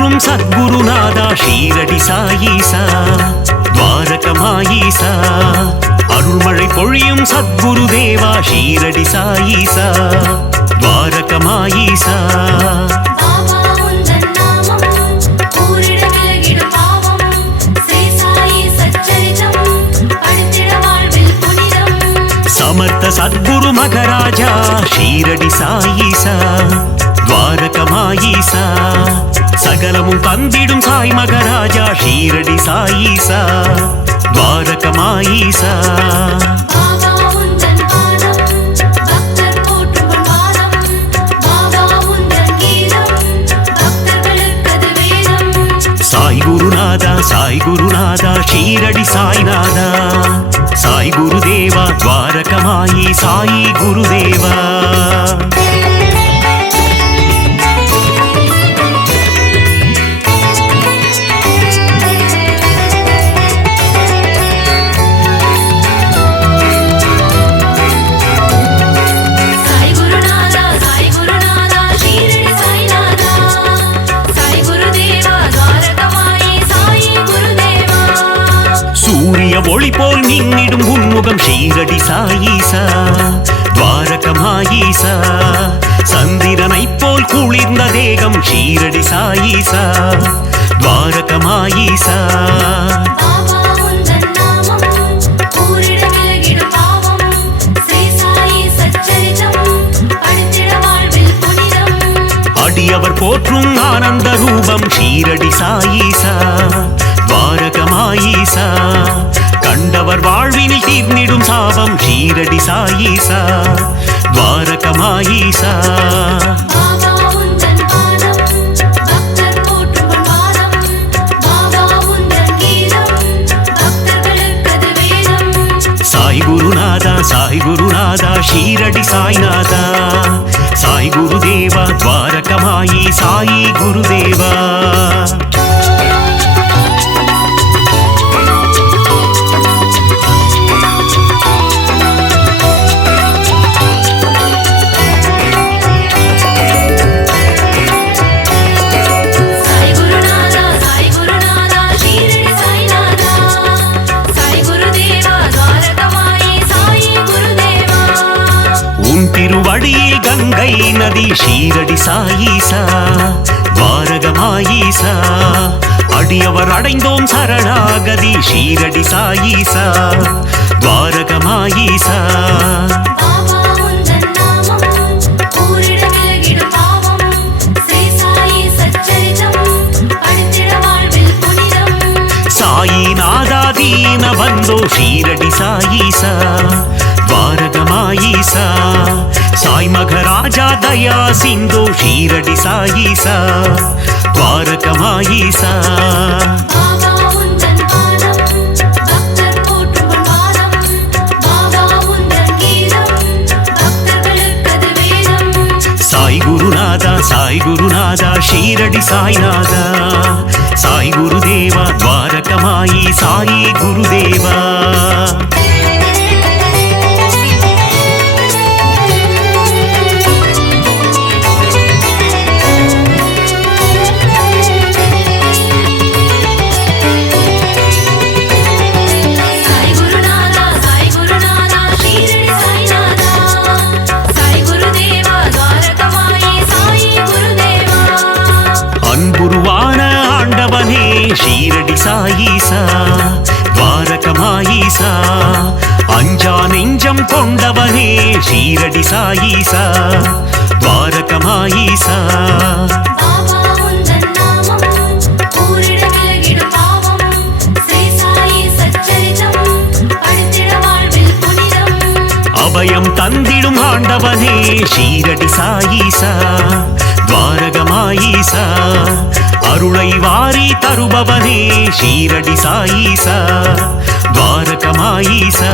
போற்றும் சத்குருநாதா ஷீரடி சாயீசா துவாரகமாயீசா அருள்மழை பொழியும் சத்குரு தேவா ஷீரடி சாயீசா துவாரகமாயீசா समर्थ सद्गुरु मगराजा ஷீரடி சாயீசா துவாரகமாயீசா சகலமும் தந்திடும் சாய் மகராஜா ஷீரடி சாயீசா துவாரகமாயீசா சாய் குருநாதா ஷீரடி சாய்நாதா சாய் குருதேவா துவாரகமாயி சாயி குருதேவா ஒளி போல் நின்னிடும் உன்முகம் ஷீரடி சாயீசா துவாரகமாயீசா சந்திரனை போல் குளிர்ந்த தேகம் ஷீரடி சாயீசா துவாரகமாயீசா அடியவர் போற்றும் ஆனந்த ரூபம் ஷீரடி சாயீசா துவாரகமாயீசா கண்டவர் வாழ்வினில் தீர்ந்திடும் சாபம் ஷீரடி சாயீசா துவாரகமாயீசா சாய் குருநாதா ஷீரடி சாய்நாதா சாய் குருதேவா துவாரகமாயி சாயி குருதேவா திருவடியில் கங்கை நதி ஷீரடி சாயீசா துவாரகமாயீசா அடியவர் அடைந்தோம் சரணாகதி ஷீரடி சாயீசா துவாரகமாயீசா சாயிநாதா தீன பந்தோ ஷீரடி சாயீசா துவாரகமாயீசா சாய் மகராஜா தயா சிந்தோ ஷீரடி சாயீசா துவாரகமாயீசா சாய் குருநாதா ஷீரடி சாய்நாதா சாய் குருதேவா துவாரகமாயி சாயி குருதேவா ஷீரடி சாயீசா துவாரகமாயீசா அஞ்சா நெஞ்சம் கொண்டவனே ஷீரடி சாயீசா துவாரகமாயீசா அபயம் தந்திடும் ஆண்டவனே ஷீரடி சாயீசா துவாரகமாயீசா அருளை வாரி தருபவனே ஷீரடி சாயீசா துவாரகமாயீசா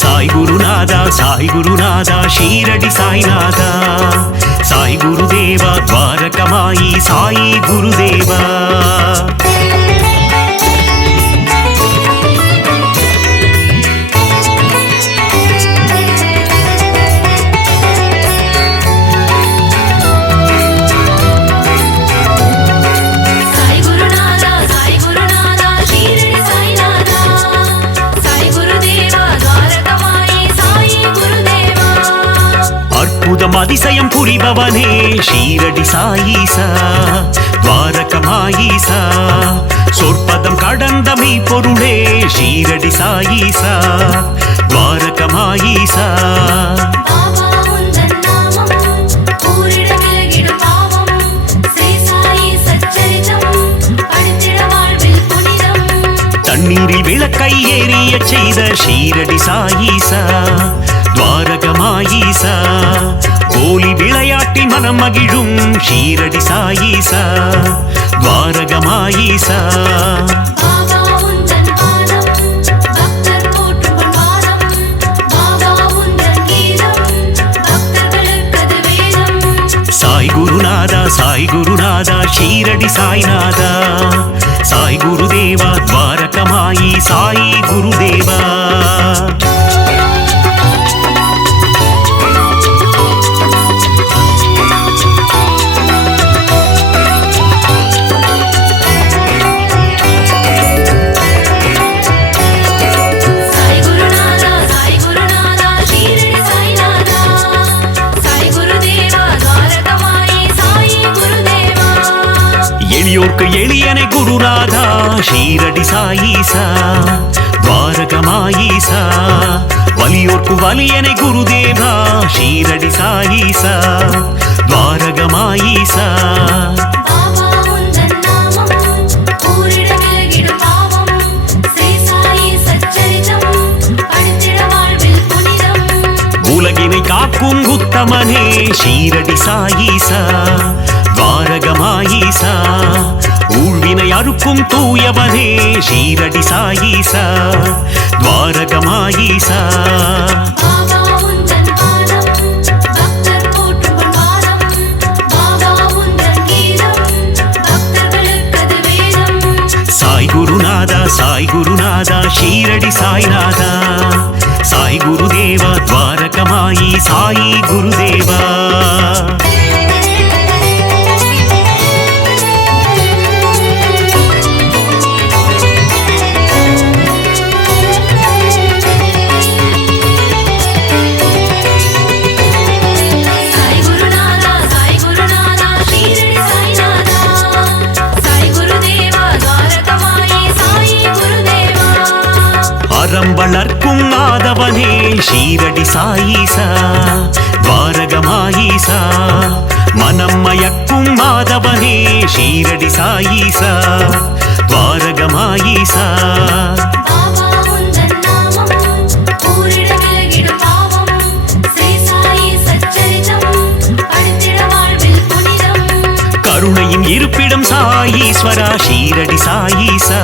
சாய் குருநாதா ஷீரடி சாய்நாதா சாய் குருதேவா துவாரகமாயி சாயி குருதேவா அற்புதம் அதிசயம் புரிபவனே ஷீரடி சாயீசா துவாரகமாயீசா சொற்பதம் கடந்த மெய்ப்பொருளே ஷீரடி சாயீசா துவாரகமாயீசா தண்ணீரில் விளக்கை ஏறிய செய்த ஷீரடி சாயீசா துவாரகமாயீசா கோலி விளையாட்டி மனம் மகிழும் ஷீரடி சாயீசா துவாரகமாயீசா சாய் குருநாதா சாய் குருநாதா ஷீரடி சாய்நாதா சாய் குருதேவா துவாரகமாயி சாய் குருதேவா எளியோர்க்கு எளியனை குருநாதா ஷீரடி சாயீசா துவாரகமாயீசா வலியோர்க்கு வலியனை குருதேவா ஷீரடி சாயீசா துவாரகமாயீசா உலகினை காக்கும் உத்தமனே ஷீரடி சாயீசா துவாரகமாயீசா ஊழ்வினை அறுக்கும் தூயவனே ஷீரடி சாயீசா துவாரகமாயீசா சாய் குருநாதா சாய் குருநாதா ஷீரடி சாய்நாதா சாய் குருதேவா துவாரகமாயி சாயி குருதேவா வளர்க்கும் நாதவனே ஷீரடி சாயீசா துவாரகமாயீசா மனம் மயக்கும் மாதவனே ஷீரடி சாயீசா துவாரகமாயீசா கருணையின் இருப்பிடம் சாயீஸ்வரா ஷீரடி சாயீசா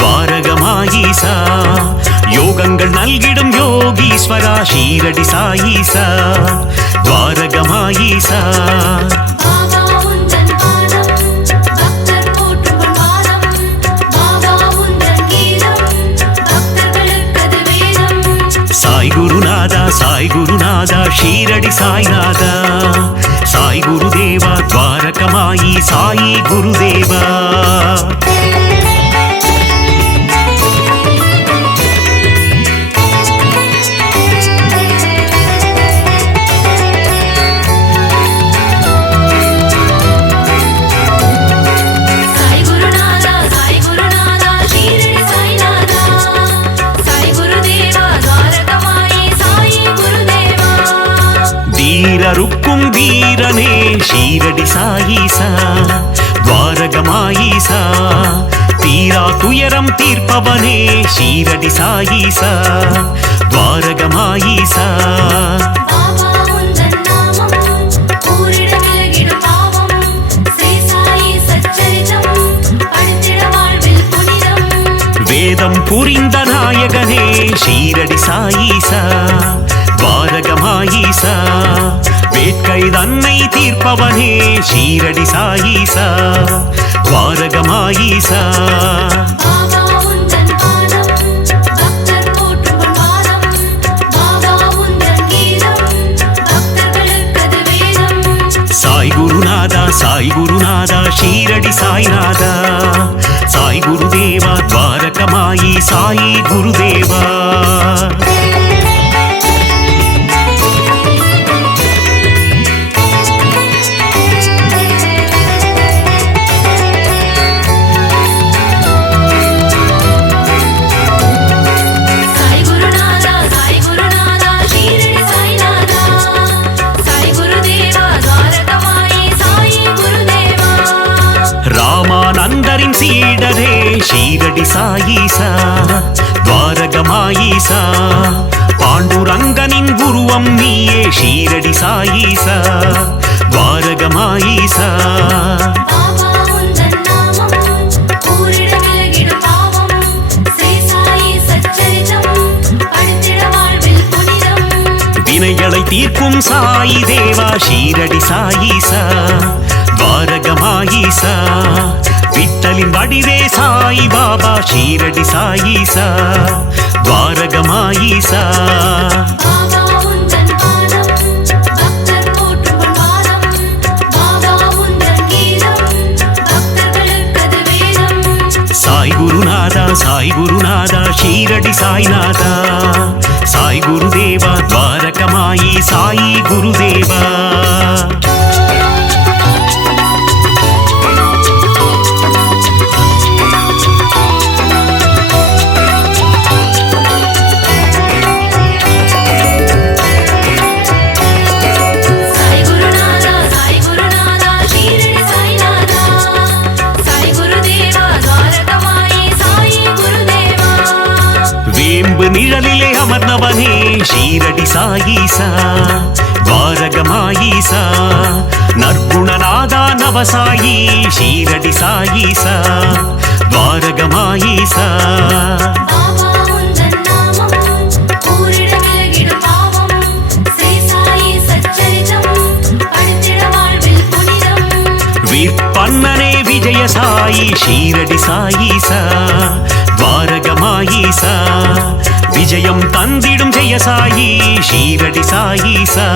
துவாரகமாயீசா யோகங்கள் நல்கிடும் யோகீஸ்வரா ஷீரடி சாயீசா துவாரகமாயீசா சாய் குருநாதா சாய் குருநாதா ஷீரடி சாய்நாதா சாய் குருதேவா துவாரகமாயி சாயி குருதேவா வீரருக்கும் வீரனே ஷீரடி சாயீசா துவாரகமாயீசா தீரா துயரம் தீர்ப்பவனே ஷீரடி சாயீசா துவாரகமாயீசா வேதம் புரிந்த நாயகனே ஷீரடி சாயீசா துவாரகமாயீசா வேட்கை தன்னை தீர்ப்பவனே ஷீரடி சாயீசா துவாரகமாயீசா சாய் குருநாதா சாய் குருநாதா ஷீரடி சாய்நாதா சாய் குருதேவா துவாரகமாயி சாயி சாயீசா துவாரகமாயீசா பாண்டுரங்கனின் உருவம் நீயே ஷீரடி சாயீசா துவாரகமாயீசா வினைகளை தீர்க்கும் சாயி தேவா ஷீரடி சாயீசா துவாரகமாயீசா விட்டலின் வடிவே சாயி பாபா ஷீரடி சாயீசா துவாரகமாயீசா சாய் குருநாதா சாய் குருநாதா ஷீரடி சாய்நாதா சாய் குருதேவா துவாரகமாயி சாயி குருதேவா நிழலிலே அமர்ந்தவனே ஷீரடி சாயீசா துவாரகமாயீசா நற்குணநாதா நவசாயி ஷீரடி சாயீசா துவாரகமாயீசா விற்பன்னனே விஜய சாயி ஷீரடி சாயீசா துவாரகமாயீசா விஜயம் தந்திடும் ஜெய சாயி ஷீரடி சாயீசா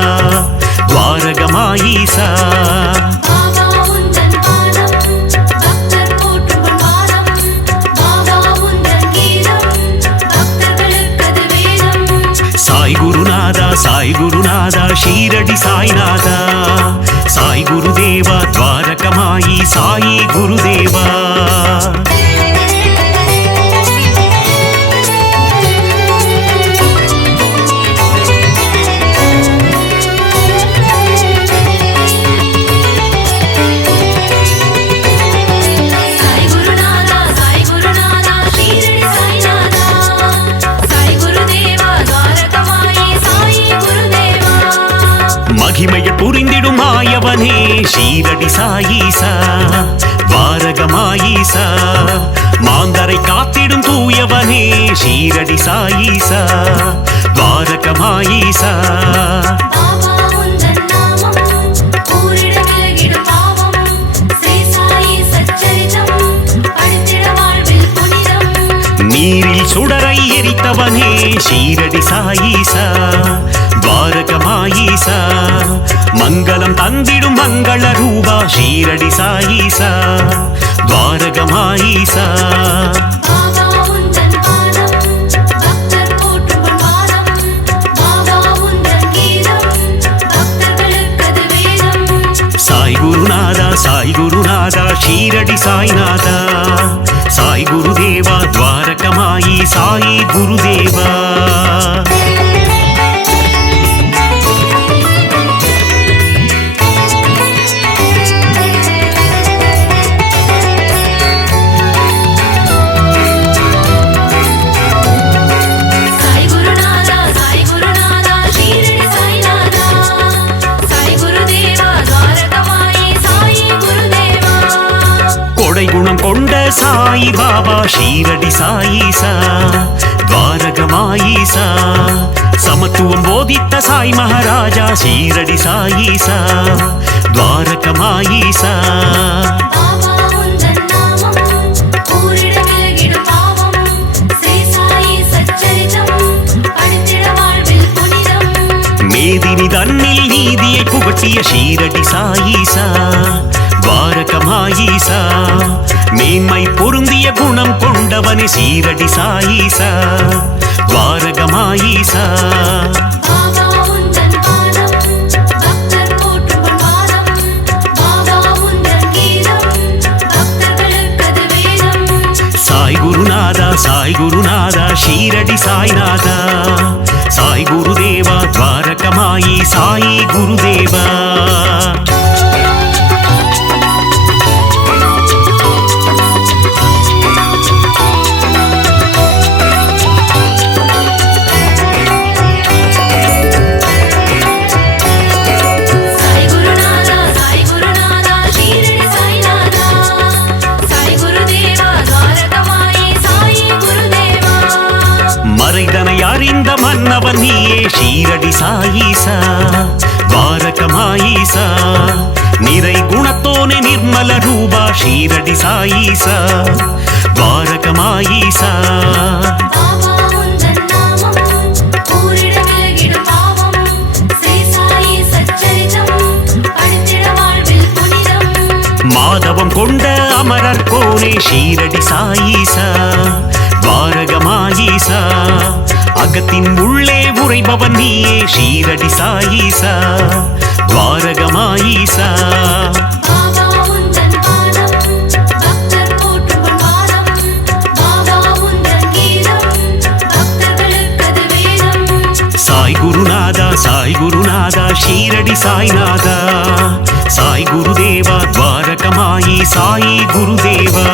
துவாரகமாயீசா சாய் குருநாதா சாய் குருநாதா ஷீரடி சாய்நாதா சாய் குருதேவா துவாரகமாயி சாயி குருதேவா மகிமையை புரிந்திடும் மாயவனே ஷீரடி சாயீசா துவாரகமாயீசா மாந்தரை காத்திடும் தூயவனே ஷீரடி சாயீசா துவாரகமாயீசா நீரில் சுடரை எரித்தவனே ஷீரடி சாயீசா துவாரகமாயீசா மங்களம் தந்திடும் மங்கள ரூபா ஷீரடி சாயீசா துவாரகமாயீசா சாய் குருநாதா சாய் குருநாதா ஷீரடி சாய்நாதா சாய் குருதேவா துவாரகமாயி சாயி குருதேவா குணம் கொண்ட சாயி பாபா ஷீரடி சாயீசா துவாரகமாயீசா சமத்துவம் போதித்த சாய் மகாராஜா ஷீரடி சாயீசா துவாரகமாயீசா மேதினி தன்னில் நீதியை புகட்டிய ஷீரடி சாயீசா துவாரகமாயீசா மேன்மை பொருந்திய குணம் கொண்டவனே ஷீரடி சாயீசா துவாரகமாயீசா சாய் குருநாதா சாய் குருநாதா ஷீரடி சாய்நாதா சாய் குருதேவா துவாரகமாயி சாயி குருதேவா ஷீரடி சாயீசா துவாரகமாயீசா நிறை குணத்தோனே நிர்மல ரூபா ஷீரடி சாயீசா துவாரகமாயீசா மாதவம் கொண்ட அமரர் கோனே ஷீரடி சாயீசா துவாரகமாயீசா அகத்தின் உள்ளே உறைபவன் நீயே ஷீரடி சாயீசா துவாரகமாயீசா சாய் குருநாதா சாய் குருநாதா ஷீரடி சாய்நாதா சாய் குருதேவா துவாரகமாயி சாயி குருதேவா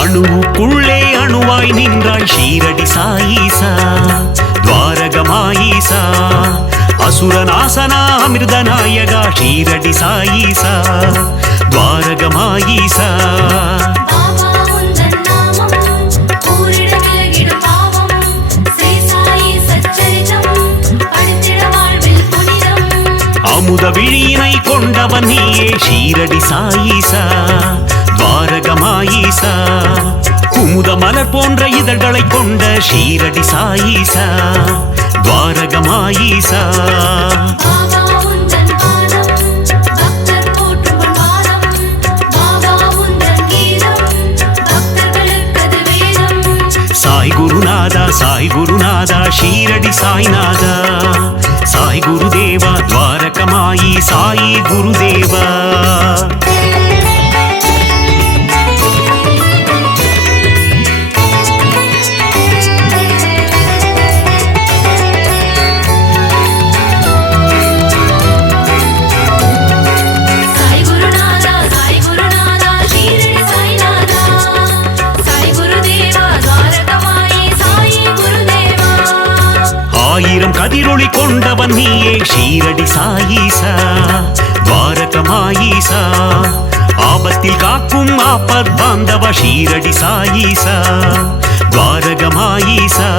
அணுவுக்குள்ளே அணுவாய் நின்றாய் ஷீரடி சாயீசா துவாரகமாயீசா அசுரநாசனா அமிர்தநாயகா ஷீரடி சாயீசா துவாரகமாயீசா அமுத விழியினை கொண்டவன் நீயே ஷீரடி சாயீசா துவாரகமாயீசா குமுத மலர் போன்ற இதழ்களை கொண்ட ஷீரடி சாயீசா துவாரகமாயீசா சாய் குருநாதா சாய் குருநாதா ஷீரடி சாய்நாதா சாய் குருதேவா துவாரகமாயி சாயி குருதேவா ஆயிரம் கதிரொளி கொண்டவன் நீயே ஷீரடி சாயீசா துவாரகமாயீசா ஆபத்தில் காக்கும் ஆபத் பாந்தவ ஷீரடி சாயீசா துவாரகமாயீசா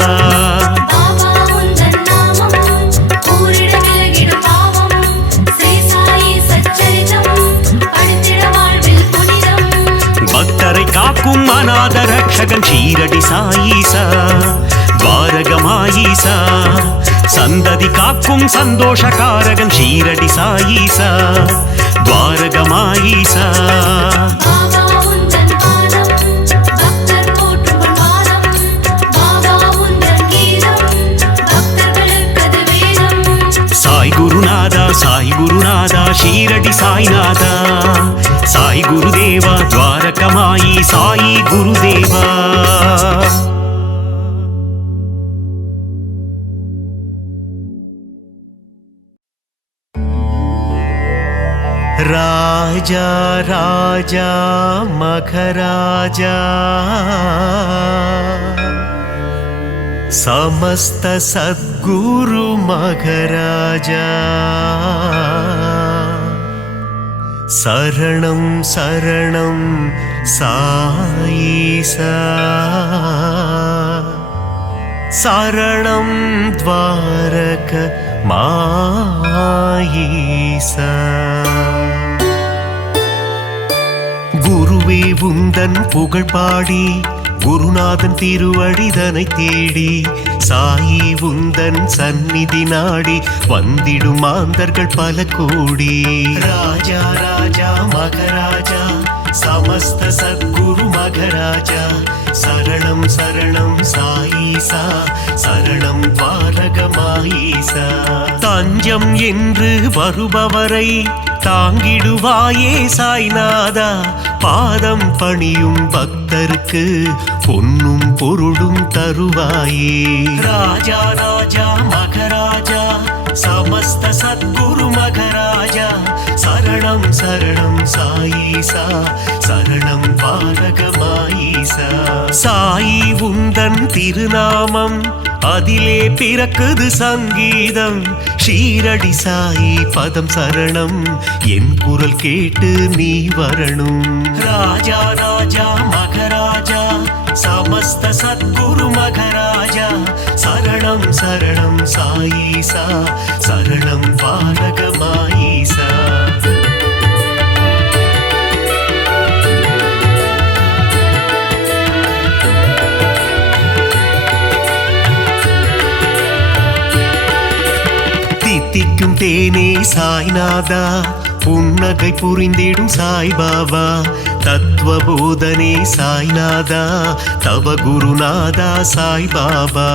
பக்தரை காக்கும் அநாத ரக்ஷகன் ஷீரடி சாயீசா துவாரகமாயீசா சந்ததி காக்கும் சந்தோஷகாரகன் ஷீரடி சாயீசா துவாரகமாயீசா சாய் குருநாதா சாய் குருநாதா ஷீரடி சாய்நாதா சாய் குருதேவா துவாரகமாயி சாயி குருதேவா ராஜா ராஜா மகராஜா समस्त सद्गुरु मघराजा शरणं शरणं साईसा शरणं द्वारक मायीसा குருவே உந்தன் புகழ் பாடி குருநாதன் திருவடிதனை தேடி சாயி உந்தன் சந்நிதி நாடி வந்திடும் மாந்தர்கள் பல கோடி ராஜா ராஜா மகராஜா சமஸ்த சத்குரு மகராஜா சரணம் சரணம் சாயீசா சரணம் துவாரகமாயீசா தஞ்சம் என்று வருபவரை தாங்கிடுவாயே சாய்நாதா பாதம் பணியும் பக்தருக்கு பொன்னும் பொருளும் தருவாயே ராஜா ராஜா மகராஜா సమస్త సద్గురు మగరాజా சரணம் சரணம் சாயீசா சரணம் பாலகமாயீசா சாயி உந்தன் திருநாமம் அதிலே பிறக்குது சங்கீதம் ஷீரடி சாயி பதம் சரணம் என் குரல் கேட்டு நீ வரணும் ராஜா ராஜா மகராஜா சமஸ்த சத்குரு மகராஜா சரணம் சரணம் சாயீசா சரணம் பாலகமாயீசா தித்திக்கும் தேனே சாய்நாதா புன்னகை புரிந்திடும் சாய்பாபா தத்துவபோதனே சாய்நாதா தவ குருநாதா சாய்பாபா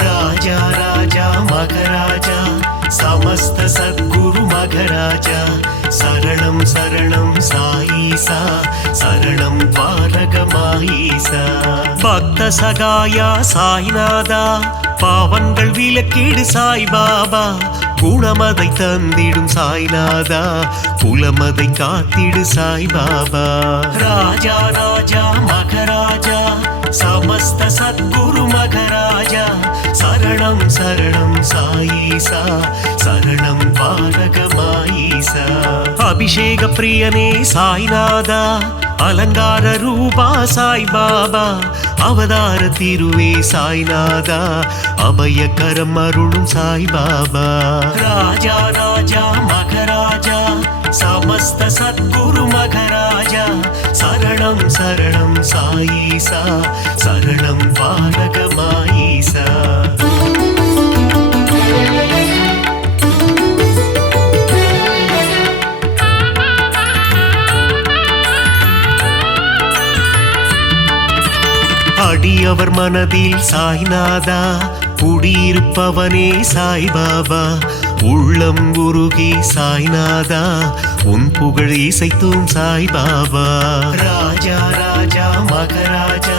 ராஜா ராஜா மகராஜா சமஸ்த சத்குரு மகராஜா சரணம் சரணம் சாயீசா சரணம் பாலகமாயீசா பக்த சகாயா சாய்நாதா பாவங்கள் விலக்கிடு சாய்பாபா குணமதை தந்திடும் சாய்நாதா புலமதை காத்திடு சாய்பாபா ராஜா ராஜா மகராஜா சமஸ்த சத்குரு மகராஜா சரணம் சரணம் சாயீசா சரணம் பாலகமாயீசா அபிஷேக பிரியனே சாய்நாதா அலங்கார ரூபா சாய்பாபா அவதார திருவே சாய்நாதா அபயகரம் அருளும் சாய்பாபா ராஜா ராஜா மகராஜா சமஸ்த சத்குரு மகராஜா சரணம் சரணம் சாயீசா சரணம் பாலகமாயீசா அடியவர் மனதில் சாய்நாதா குடியிருப்பவனே சாய்பாபா உள்ளம் உருகி சாய்நாதா உன் புகழ் இசைத்தும் சாய்பாபா ராஜா ராஜா மகராஜா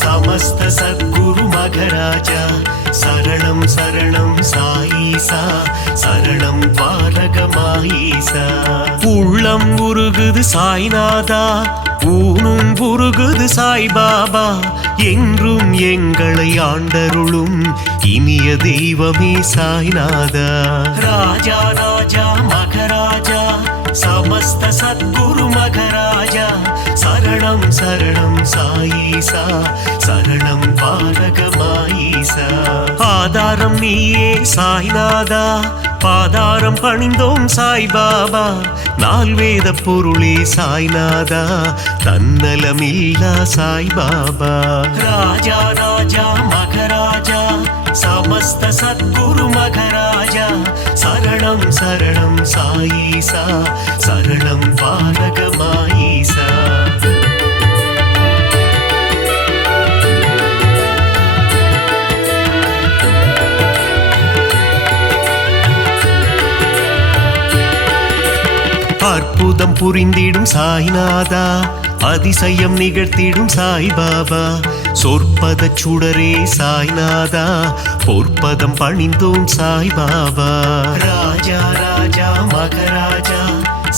சமஸ்த சத்குரு மகராஜா சரணம் சரணம் சாயீசா சரணம் பாலகமாயீசா உள்ளம் உருகுது சாய்நாதா ஊனும் உருகுது சாய்பாபா என்றும் எங்களை ஆண்டருளும் இனிய தெய்வமே சாய்நாதா ராஜா ராஜா மகராஜா சமஸ்த சத்குரு மகராஜா சரணம் சரணம் சாயீசா சரணம் பாலகமாயீசா ஆதாரம் நீயே சாய்நாதா பாதாரம் பணிந்தோம் சாய்பாபா நால்வேத பொருளே சாய்நாதா தன்னலமில்லா சாய்பாபா ராஜா ராஜா மகராஜா சமஸ்த சத்குரு மகராஜா சரணம் சரணம் சாயீசா சரணம் பாலகமாயீசா அற்புதம் புரிந்திடும் சாய்நாதா அதிசயம் நிகழ்த்திடும் சாய்பாபா சொற்பத சுடரே சாய்நாதா பொற்பதம் பணிந்தோம் சாய்பாபா ராஜா ராஜா மகராஜா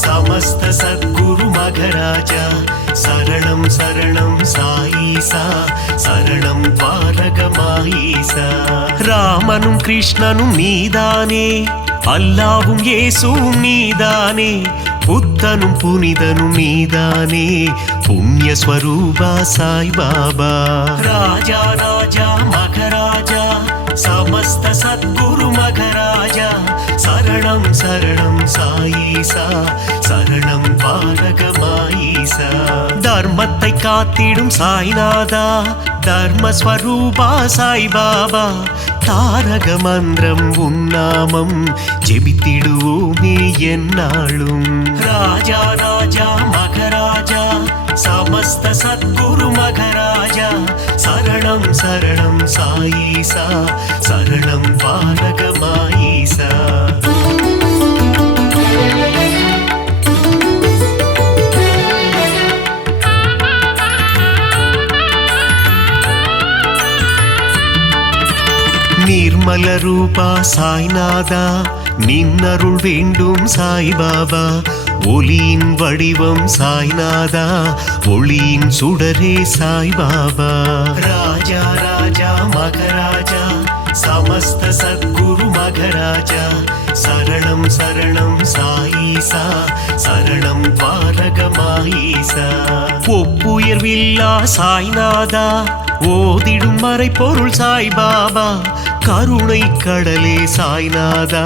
சமஸ்த சத்குரு மகராஜா சரணம் சரணம் சாயீசா சரணம் பாலகமாயீசா ராமனும் கிருஷ்ணனும் நீதானே அல்லாவும் இயேசுவும் நீதானே புத்தனும் புனிதனும் நீதானே புண்ணிய ஸ்வரூபா சாய்பாபா ராஜா ராஜா மகராஜா சமஸ்த சத்குரு மகராஜா சரணம் சரணம் சாயீசா சரணம் பாலகமாயீசா தர்மத்தை காத்திடும் சாய்நாதா தர்மஸ்வரூபா சாய்பாபா தாரக மந்திரம் உன்னாமம் ஜெபித்திடுவோமே என்னாலும் ராஜா ராஜா மகராஜா சமஸ்த சத்குரு மகராஜா சரணம் சரணம் சாயீசா சரணம் பாலகமாயீசா నిర్మల రూపా సాయినాథా நின்னருள் வேண்டும் சாய்பாபா ஒளியின் வடிவம் சாய்நாதா ஒளியின் சுடரே சாய்பாபா ராஜா ராஜா மகராஜா சமஸ்த சத்குரு மகராஜா சரணம் சரணம் சாயீசா சரணம் பாரகமாயீசா ஒப்புயர்வில்லா சாய்நாதா ஓதிடும் மறை பொருள் சாய்பாபா கருணை கடலே சாய்நாதா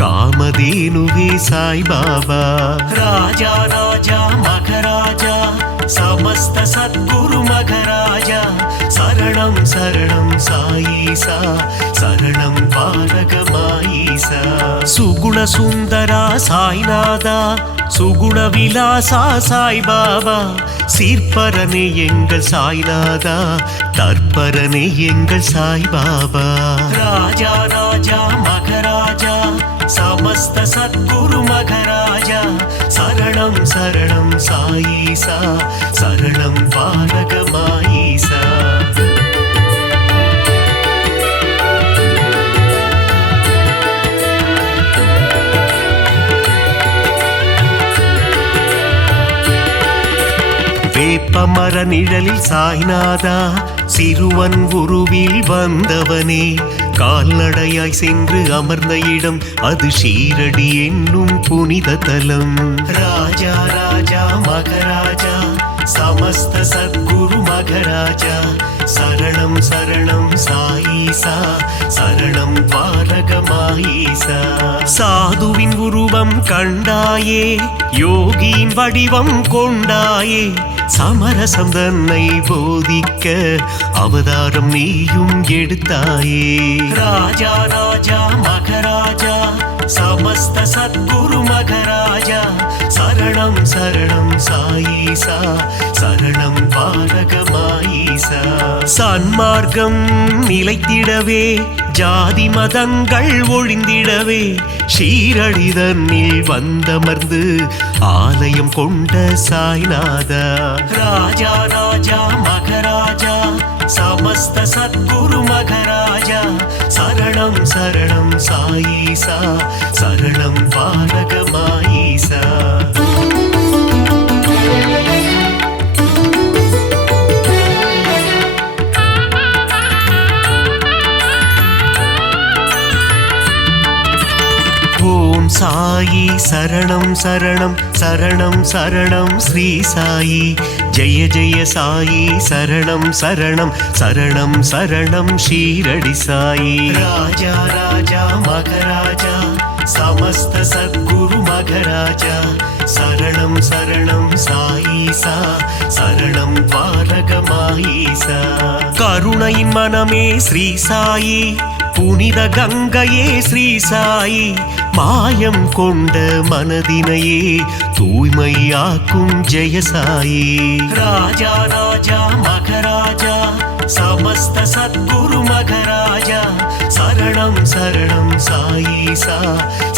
காமதேனுவே சாய்பாபா ராஜா ராஜா மகராஜா சமஸ்த சத்குரு மகராஜா சரணம் சரணம் சாயீசா சரணம் பாரகமாயீசா சுகுண சுந்தரா சாய்நாதா சுகுண விலாசா சாய்பாபா சீர்பரனே எங்கள் சாய்நாதா தற்பரனே எங்கள் சாய்பாபா ராஜா ராஜா மகராஜா சமஸ்த சத்குரு மகராஜா சரணம் சரணம் சாயீசா சரணம் பாரகமாயீசா வேப்பமர நிழலில் சாய்நாதா சிறுவன் உருவில் வந்தவனே கால்நடையாய் சென்று அமர்ந்த இடம் அது ஷீரடி என்னும் புனித தலம் ராஜா ராஜா மகராஜா சமஸ்த சத்குரு மகராஜா சரணம் சரணம் சாயீசா சரணம் பாரகமாயீசா சாதுவின் உருவம் கண்டாயே யோகியின் வடிவம் கொண்டாயே சமரசம் தன்னை போதிக்க அவதாரம் நீயும் எடுத்தாயே ராஜா ராஜா மகராஜா சமஸ்த சத்குரு மகராஜா சரணம் சரணம் சாயீசா சரணம் பாரகமாயீசா சன்மார்க்கம் நிலைத்திடவே ஜாதி மதங்கள் ஒழிந்திடவே ஷீரடி தன்னில் வந்தமர்ந்து ஆலயம் கொண்ட சாய்நாதா ராஜா ராஜா மகராஜா சமஸ்த சத்குரு மகராஜா சரணம் சரணம் சாயீசா சரணம் பாரகமாயீசா ஓம் சாயி சரணம் சரணம் சரணம் சரணம் ஸ்ரீ சாயி ஜெய ஜெய சாயி சரணம் சரணம் சரணம் சரணம் ஷீரடி சாயி ராஜா ராஜா மகராஜா சமஸ்த சத்குரு மகராஜா சரணம் சரணம் சாயீசா சரணம் பாரகமாயீசா கருணையின் மனமே ஸ்ரீ சாயி புனித கங்கையே ஸ்ரீ சாயி மாயம் கொண்ட மனதினையே தூய்மையாக்கும் ஜெயசாயி ராஜா ராஜா மகராஜா சமஸ்த சத்குரு மகராஜா சரணம் சரணம் சாயீசா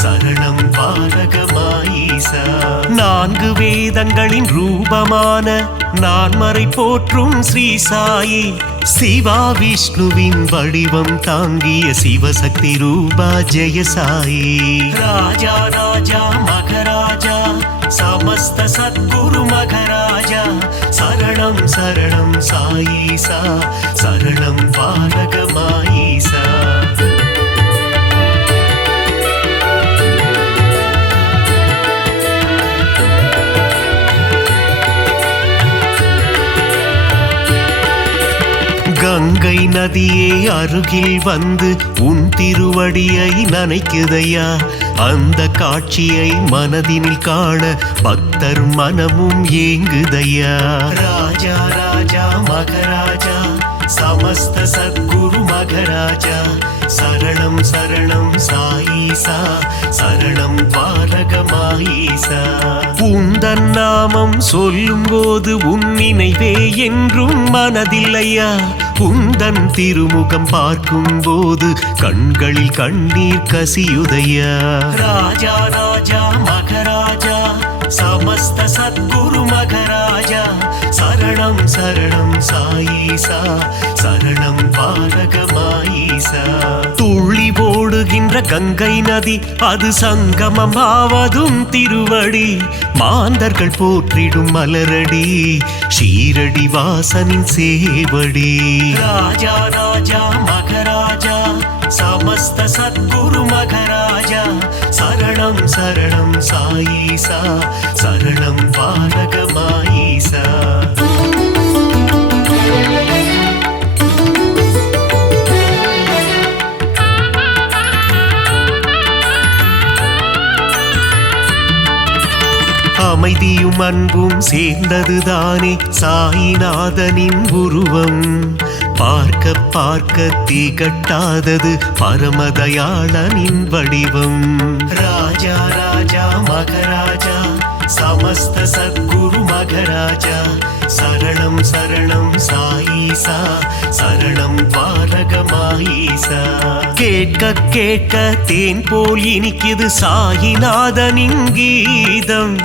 சரணம் பாரகமாயீசா நான்கு வேதங்களின் ரூபமான நான்மறை போற்றும் ஸ்ரீ சாயி சிவா விஷ்ணுவின் வடிவம் தாங்கிய சிவசக்தி ரூபா ஜெயசாயி ராஜா ராஜா மகராஜா சமஸ்த சத்குரு மகராஜா சரணம் சரணம் சாயீசா சரணம் பாரகமாயீசா கங்கை நதியே அருகில் வந்து உன் திருவடியை நனைக்குதையா அந்த காட்சியை மனதினில் காண பக்தர் மனமும் ஏங்குதையா ராஜா ராஜா மகராஜா சமஸ்த சத்குரு மகராஜா சரணம் சரணம் சாயீசா சரணம் பாரகமாயீசா உந்தன் நாமம் சொல்லும் போது உன் நினைவே என்றும் மனதில்லையா உந்தன் திருமுகம் பார்க்கும் போது கண்களில் கண்ணீர் கசியுதையா ராஜா ராஜா மகராஜா சமஸ்த சத்குரு மகராஜா சரணம் சரணம் சாயீசா சரணம் பாரகமாயீசா துள்ளி போடுகின்ற கங்கை நதி அது சங்கமம் ஆவதும் திருவடி மாந்தர்கள் போற்றிடும் மலரடி ஷீரடி வாசனின் சேவடி ராஜா ராஜா மகராஜா சமஸ்த சத்குரு மகராஜா சரணம் சரணம் சாயீசா சரணம் பாலகமாயீசா அமைதியும் அன்பும் சேர்ந்ததுதானே சாயிநாதனின் உருவம் பார்க்க பார்க்க திகட்டாதது பரமதயாளனின் வடிவம் ராஜா ராஜா மகராஜா சமஸ்த சத்குரு மகராஜா சரணம் சரணம் சாயீசா சரணம் பாலகமாயீசா கேட்க கேட்க தேன் போல் இனிக்குது சாயிநாதனின் கீதம்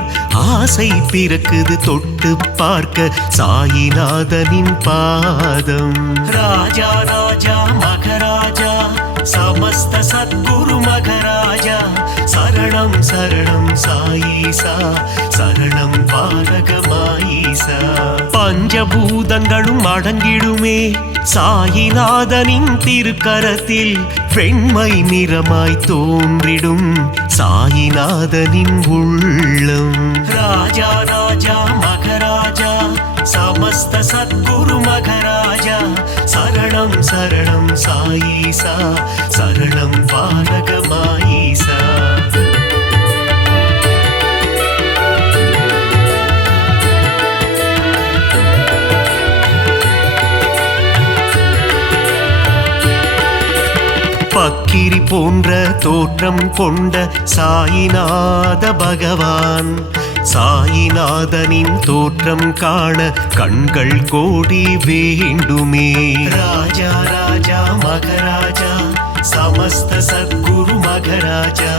ஆசை பிறக்குது தொட்டு பார்க்க சாயிநாதனின் பாதம் ராஜா ராஜா மகராஜா சமஸ்த சத்குரு மகராஜா சரணம் சரணம் சாயீசா சரணம் பாலகமாயீசா பஞ்சபூதங்களும் அடங்கிடுமே சாயிநாதனின் திருக்கரத்தில் வெண்மை நிறமாய் தோன்றிடும் சாயிநாதனின் உள்ளம் ராஜா ராஜா மகராஜா சமஸ்த சத்குரு மகராஜா சரணம் சரணம் சாயீசா சரணம் பாலகமாயீசா பக்கிரி போன்ற தோற்றம் கொண்ட சாயிநாத பகவான் சாயிநாதனின் தோற்றம் காண கண்கள் கோடி வேண்டுமே ராஜா ராஜா மகராஜா சமஸ்த சத்குரு மகராஜா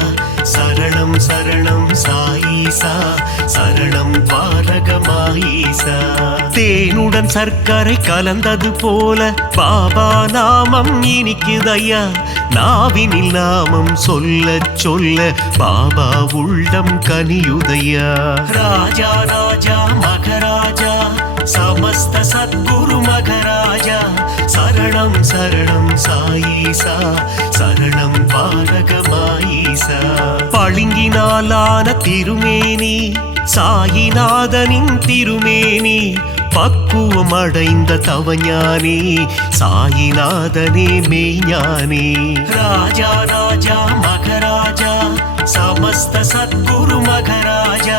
சரணம் சரணம் சாயீசா சரணம் பாலகமாயீசா தேனுடன் சர்க்கரை கலந்தது போல பாபா நாமம் இனிக்குதையா நாவினில் நாமம் சொல்ல சொல்ல பாபா உள்ளம் கனியுதையா ராஜா ராஜா மகராஜா சமஸ்த சத்குரு மகராஜா சரணம் சரணம் சாயீசா சரணம் பாலகமாயீசா பளிங்கினாலான திருமேனி சாயிநாதனின் திருமேனி பக்குவம் அடைந்த தவஞானி சாயிநாதனே மெய்ஞானி ராஜா ராஜா மகராஜா சமஸ்த சத்குரு மகராஜா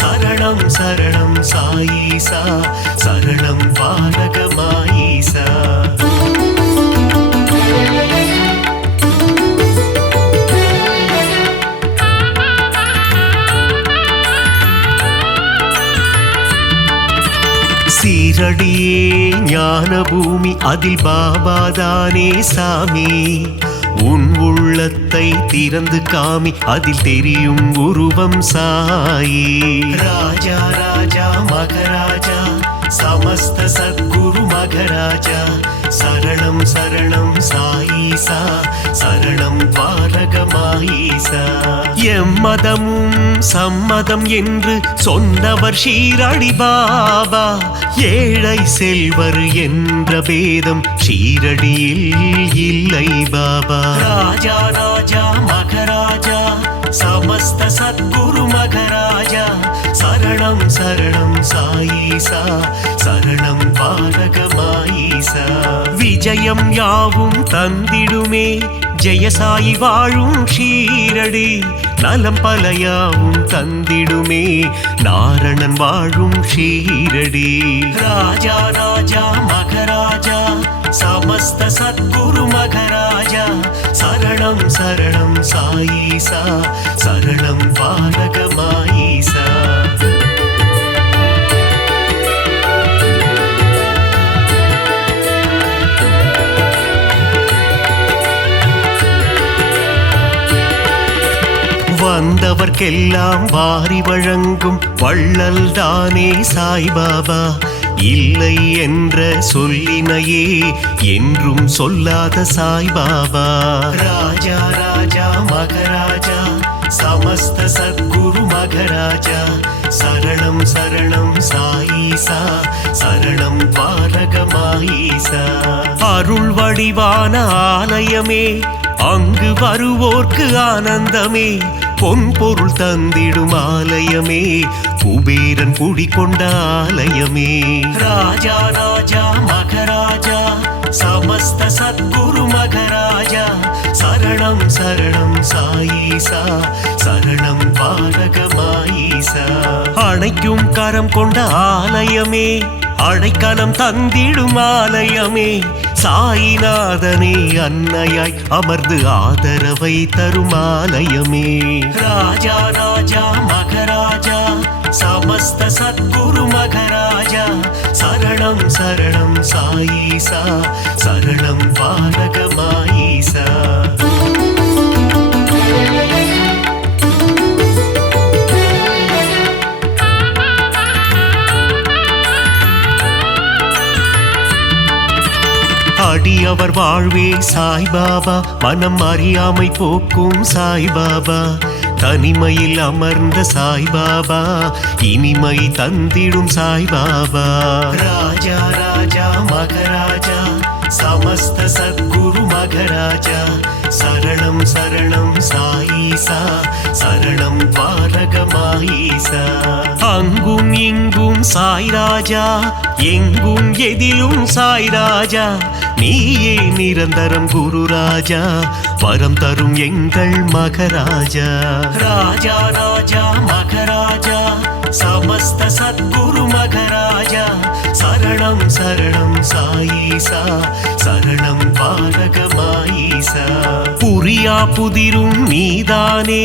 சரணம் சரணம் சாயீசா சரணம் பாலகமாயீசா சீரடியே ஞான பூமி அதில் பாபாதானே சாமி உன் உள்ளத்தை திறந்து காமி அதில் தெரியும் உருவம் சாயி ராஜா ராஜா மகராஜா சமஸ்த சத்குரு மகராஜா சரணம் சரணம் சாயீசா சரணம் பாலகமாயீசா எம்மதமும் சம்மதம் என்று சொன்னவர் ஷீரடி பாபா ஏழை செல்வர் என்ற பேதம் ஷீரடியில் இல்லை பாபா ராஜா ராஜா மகராஜா சமஸ்த சத்குரு மகராஜா சரணம் சரணம் சாயீசா சரணம் பாலகமாயீசா விஜயம் யாவும் தந்திடுமே ஜெயசாயி வாழும் ஷீரடி நலம் பலயாவும் தந்திடுமே நாரணன் வாழும் ஷீரடி ராஜா ராஜா மகராஜா சமஸ்த சத்குரு மகராஜா சரணம் சரணம் சாயீசா சரணம் பாலகமாயீசா வந்தவர்க்கெல்லாம் வாரி வழங்கும் வள்ளல் தானே சாய்பாபா இல்லை என்ற சொல்லினையே என்றும் சொல்லாத சாய்பாபா. ராஜா ராஜா மகராஜா சமஸ்த சத்குரு மகராஜா சரணம் சரணம் சாயீசா சரணம் பாலகமாயீசா. அருள் வடிவான ஆலயமே அங்கு வருவோர்க்கு ஆனந்தமே பொன் பொருள் தந்திடும் ஆலயமே குபேரன் குடிகொண்ட ஆலயமே. ராஜா ராஜா மகராஜா சமஸ்த சத்குரு மகராஜா சரணம் சரணம் சாயீசா சரணம் பாலகமாயீசா. அணைக்கும் கரம் கொண்ட ஆலயமே அடைக்கலம் தந்திடும் ஆலயமே சாயிநாதனே அன்னையாய் அமர்ந்து ஆதரவை தரும் ஆலயமே. ராஜா ராஜா மகராஜா சமஸ்த சத்குரு மகராஜா சரணம் சரணம் சாயீசா சரணம் பாலகமாயீசா. அடியவர் வாழ்வே சாய்பாபா மனம் அறியாமை போக்கும் சாய்பாபா. தனிமையில் அமர்ந்த சாய்பாபா இனிமை தந்திடும் சாய்பாபா. ராஜா ராஜா மகராஜா சமஸ்த சத்குரு மகராஜா சரணம் சரணம் சாயீசா சரணம் பாலகமாயீசா. அங்கும் இங்கும் சாய்ராஜா எங்கும் எதிலும் சாய்ராஜா நீயே நிரந்தரம் குரு ராஜா வரம் தரும் எங்கள் மகராஜா. ராஜா ராஜா மகராஜா சமஸ்த சத்குரு மகராஜா சரணம் சரணம் சாயீசா சரணம் பாலகமாயீசா. புரியா புதிரும் நீதானே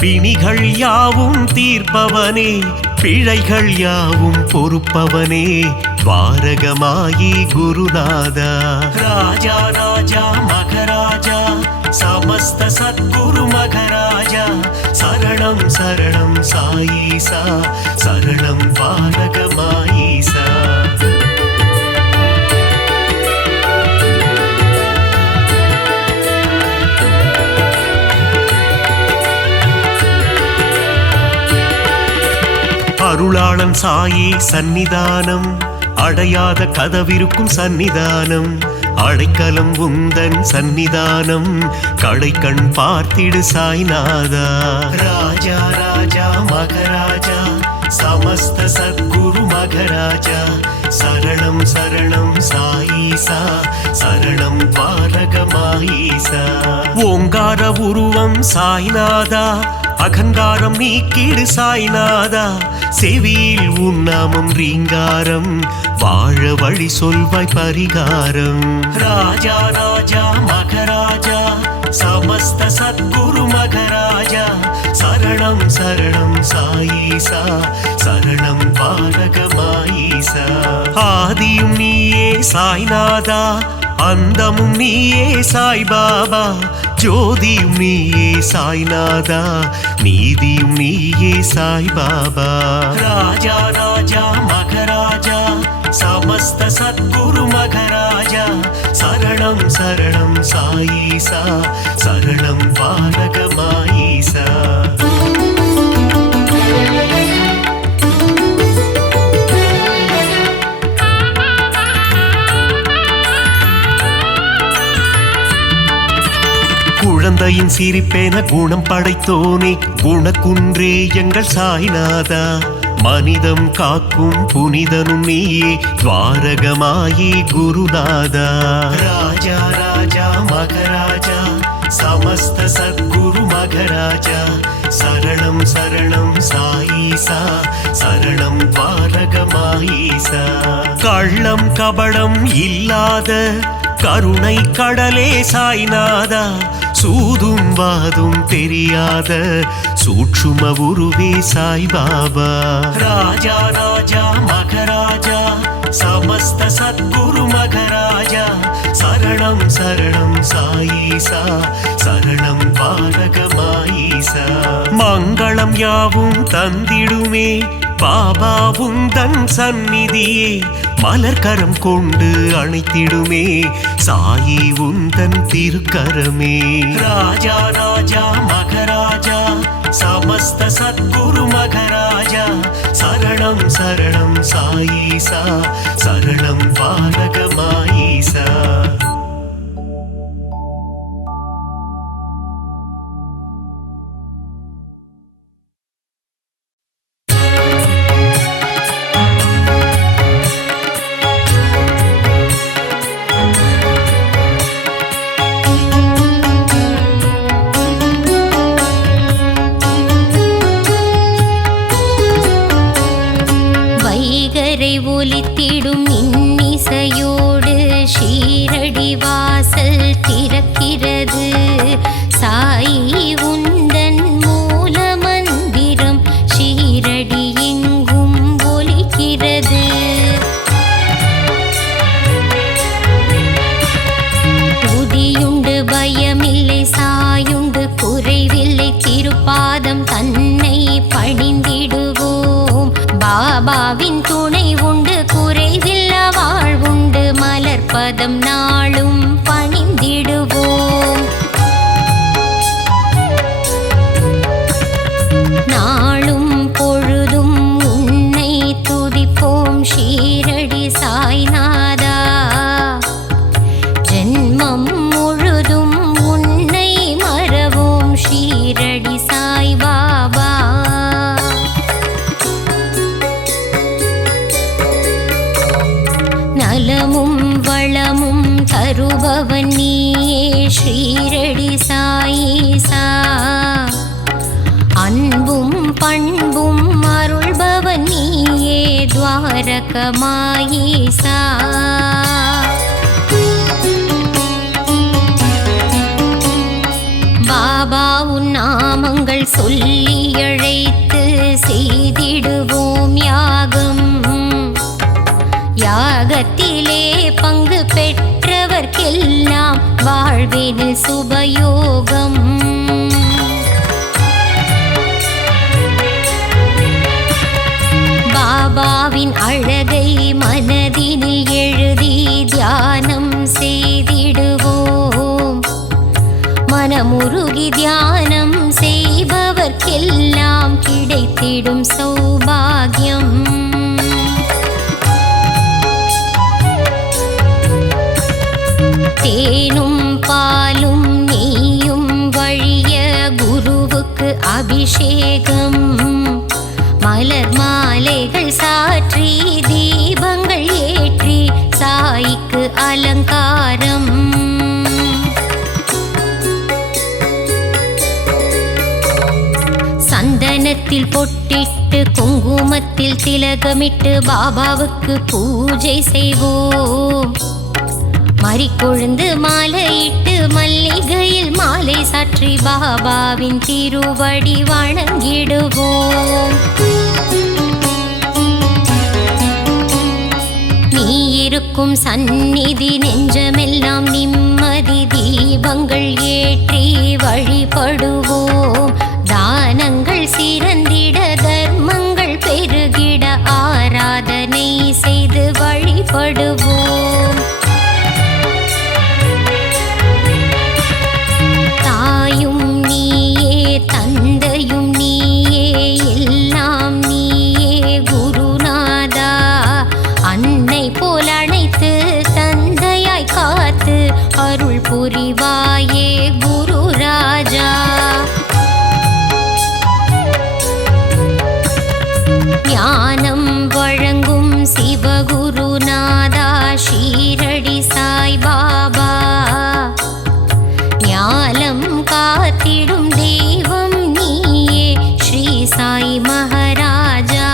பிணிகள் யாவும் தீர்ப்பவனே பிழைகள் யாவும் பொறுப்பவனே துவாரகமாயி குருநாதா. ராஜா ராஜா மகராஜா சமஸ்த சத்குரு மகராஜா சரணம் சரணம் சாயீசா சரணம் பாலகமாயீசா. அருளாளன் சாயி சந்நிதானம் அடையாத கதவிருக்கும் சந்நிதானம் அடைக்கலம் உந்தன் சந்நிதானம் கடை கண் பார்த்திடு சாய்நாதா. ராஜா ராஜா மகராஜா சமஸ்த சத்குரு மகராஜா சரணம் சரணம் சாயீசா சரணம் பாலகமாயீசா. ஓங்கார உருவம் சாய்நாதா அகங்காரம் நீக்கிடு சாய்நாதா செவியில் உன்னாமம் ரீங்காரம் வாழ வழி சொல்வாய் பரிகாரம். ராஜா ராஜா மகராஜா சமஸ்த சத்குரு மகராஜா சரணம் சரணம் சாயீசா சரணம் பாலகமாயீசா. ஆதியும் நீயே சாய்நாதா அந்தமும் நீயே சாய்பாபா ஜோதியும் நீயே சாய்நாதா நீதியும் நீயே சாய்பாபா. ராஜா ராஜா மகராஜா சமஸ்த சத்குரு மகராஜா சரணம் சரணம் சாயீசா சரணம் பாலகமாயீசா. குழந்தையின் சிரிப்பேன குணம் படைத்தோனே குணக்குன்றே எங்கள் சாய்நாதா மனிதம் காக்கும் புனிதனும் நீயே துவாரகமாயி குருநாதா. ராஜா ராஜா மகராஜா சமஸ்த சத்குரு மகராஜா சரணம் சரணம் சாயீசா சரணம் பாலகமாயீசா. கள்ளம் கபடம் இல்லாத கருணை கடலே சாய்நாதா சூதும் வாதும் தெரியாத சூட்சும உருவே சாய்பாபா. ராஜா ராஜா மகராஜா சமஸ்த சத்குரு மகராஜா சரணம் சரணம் சாயீசா சரணம் பாலகமாயீசா. மங்களம் யாவும் தந்திடுமே பாபா உந்தன் சந்நிதியே மலர்கரம் கொண்டு அணைத்திடுமே சாயி உந்தன் திருக்கரமே. ராஜா ராஜா மகராஜா சமஸ்த சத்குரு மகராஜா சரணம் சரணம் சாயீசா சரணம் பாலகமாயீசா. ஒலித்திடும் இன்னிசையோடு ஷீரடி வாசல் திறக்கிறது. சாயி உந்தன் மூல மந்திரம் ஷீரடி எங்கும் ஒலிக்கிறது. உதியுண்டு பயமில்லை சாயுண்டு குறைவில்லை திருப்பாதம் தன்னை பணிந்திடுவோம். பாபாவின் துணை உண்டு குறைவில்ல வாழ்வுண்டு மலர்பதம் நாளும் பணிந்திடுவோம். நாளும் பொழுதும் உன்னை துதிப்போம் ஷீரடி சாய்நாதா. ஜென்மம் முழுதும் உன்னை மறவோம் ஷீரடி சாய் பாபா. நலமும் வளமும் தருபவன் நீயே ஷீரடி சாயீசா. அன்பும் பண்பும் அருள்பவன் நீயே துவாரகமாயீசா. பாபா உன் நாமங்கள் சொல்லி அழைத்து செய்திடுவோம் யாகம். யாகத்திலே பங்கு பெற்றவர்க்கெல்லாம் வாழ்வினில் சுபயோகம். பாபாவின் அழகை மனதினில் எழுதி தியானம் செய்திடுவோம். மனமுருகி தியானம் செய்பவர்க்கெல்லாம் கிடைத்திடும் சௌபாகியம். தேனும் பாலும் நெய்யும் வழிய குருவுக்கு அபிஷேகம். மலர் மாலைகள் சாற்றி தீபங்கள் ஏற்றி சாய்க்கு அலங்காரம். சந்தனத்தில் பொட்டிட்டு குங்குமத்தில் திலகமிட்டு பாபாவுக்கு பூஜை செய்வோம். மறிக்கொழுந்து மாலையிட்டு மல்லிகையில் மாலை சாற்றி பாபாவின் திருவடி வணங்கிடுவோம். நீ இருக்கும் சந்நிதி நெஞ்சமெல்லாம் நிம்மதி தீபங்கள் ஏற்றி வழிபடுவோம். தானங்கள் சிறந்திட தர்மங்கள் பெருகிட ஆராதனை செய்து வழிபடுவோம். தாயும் நீயே தந்தையும் நீயே எல்லாம் நீயே குருநாதா. அன்னை போல் அணைத்து தந்தையாய் காத்து அருள் புரிவாயே குரு ராஜா. ஞானம் வழங்கும் சிவகுருநாதா ஷீரடி சாய் பாபா. ஞானம் காத்திடும் தெய்வம் நீயே ஸ்ரீ சாய் மகாராஜா.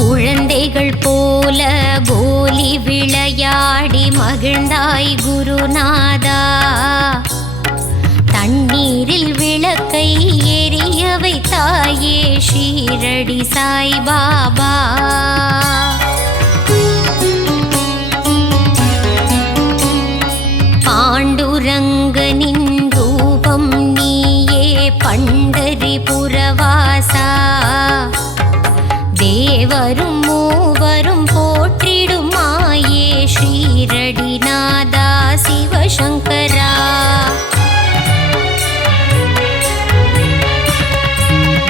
குழந்தைகள் போல கோலி விளையாடி மகிழ்ந்தாய் குருநாதா. தண்ணீரில் விளக்கை எரிய வைத்தாயே ஷீரடி சாய் பாபா. பாண்டுரங்கனின் ரூபம் நீ தேவரும் மூவரும் போற்றிடும் மாயே ஸ்ரீரடிநாதா சிவசங்கரா.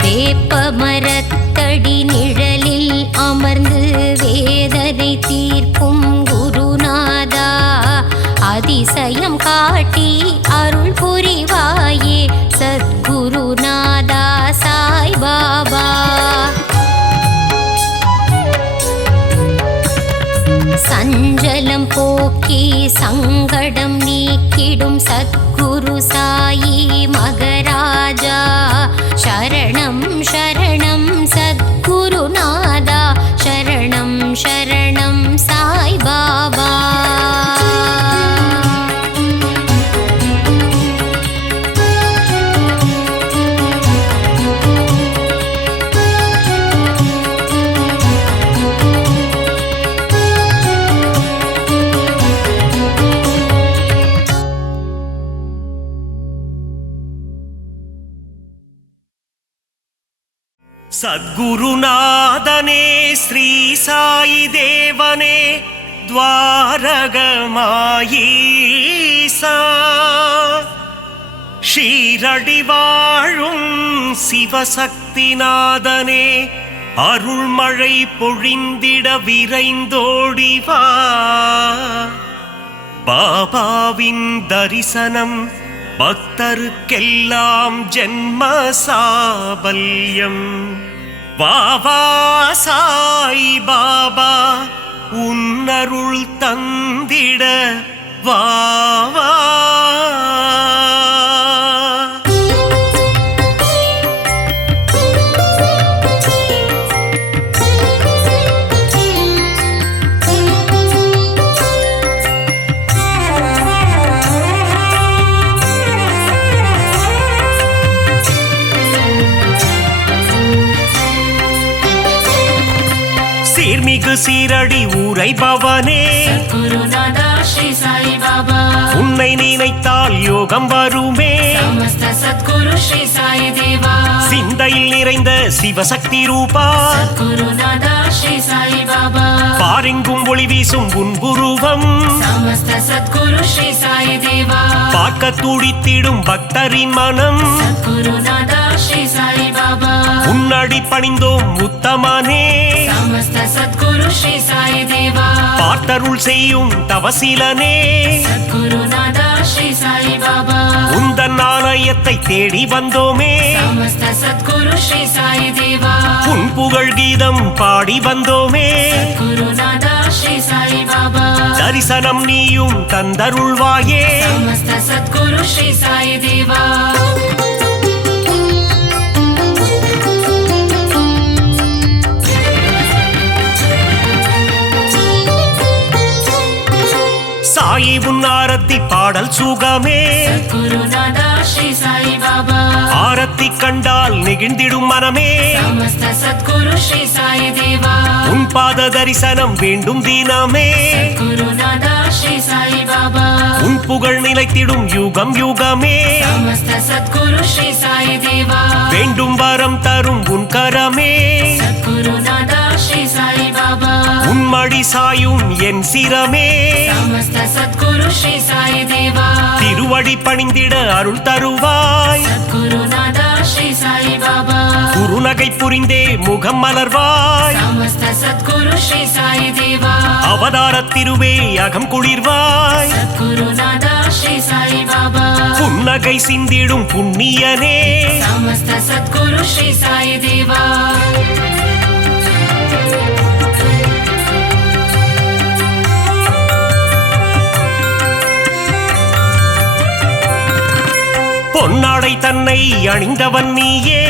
வேப்ப மரத்தடி நிழலில் அமர்ந்து வேதனை தீர்க்கும் குருநாதா, அதிசயம் காட்டி அருள் புரிவாயே சத்குருநாதா சாய்பாபா. சஞ்சலம் போக்கி சங்கடம் நீக்கிடும் சத்குரு சாயி மகராஜா, சரணம் சரணம் சத்குருநாதா, சரணம் சரணம் சாய்பாபா. சத்குருநாதனே ஸ்ரீ சாயி தேவனே துவாரகமாயீசா, ஷீரடி வாழும் சிவசக்திநாதனே அருள்மழை பொழிந்திட விரைந்தோடிவா. பாபாவின் தரிசனம் பக்தருக்கெல்லாம் ஜென்ம சாபல்யம். வாவா சாய் பாபா உன்னருள் தந்திட வாவா. சீர்மிகு சீரடி உரைபவனே குருநாதா ஸ்ரீ சாய் பாபா, உன்னை நினைத்தால் யோகம் வருமே. சமஸ்த சத்குரு ஸ்ரீ சாய் தேவா, சிந்தையில் நிறைந்த சிவசக்தி ரூபா குருநாதா ஸ்ரீ சாய் பாபா, பாரெங்கும் ஒளி வீசும் உன் உருவம் சமஸ்த சத்குரு ஸ்ரீ சாய் தேவா, பார்க்க துடித்திடும் பக்தரின் மனம் குருநாதா ஸ்ரீ சாய் பாபா, உன்னடி பணிந்தோம் உத்தமனே. சமஸ்த சத்குரு ஸ்ரீ சாய் தேவா, பார்த்தருள் செய்யும் தவசீலனே. குருநாதா ஸ்ரீ சாய் பாபா, உந்தன் ஆலயத்தை தேடி வந்தோமே. சமஸ்த சத்குரு ஸ்ரீ சாய் தேவா, உன் புகழ் கீதம் பாடி வந்தோமே. குருநாதா ஸ்ரீ சாய் பாபா, தரிசனம் நீயும் தந்தருள்வாயே. சமஸ்த சத்குரு ஸ்ரீ சாய் தேவா. சாயி உன் ஆரத்தி பாடல் சுகமே. குருநாதா ஸ்ரீ சாய் பாபா, ஆரத்தி கண்டால் நெகிழ்ந்திடும் மனமே. சமஸ்த சத்குரு ஸ்ரீ சாய் தேவா, உன் பாத தரிசனம் வேண்டும் தினமே. குருநாதா ஸ்ரீ சாய் பாபா, உன் புகழ் நிலைத்திடும் யுகம் யுகமே. சமஸ்த சத்குரு ஸ்ரீ சாய் தேவா, வேண்டும் வரம் தரும் உன் கரமே. குருநாதா ஸ்ரீ சாய் பாபா, உன் மடி சாயும் என் சிரமே. சமஸ்த சத்குரு ஸ்ரீ சாய் தேவா, திருவடி பணிந்திட அருள் தருவாய். குருநாதா ஸ்ரீ சாய் பாபா, குறுநகை புரிந்தே முகம் மலர்வாய். சமஸ்த சத்குரு ஸ்ரீ சாய் தேவா, அவதார திருவே அகம் குளிர்வாய். குருநாதா ஸ்ரீ சாய் பாபா, புன்னகை சிந்திடும் புண்ணியனே. சமஸ்த சத்குரு ஸ்ரீ சாய் தேவா. பொன்னாடை தன்னை அணிந்தவன் நீயே.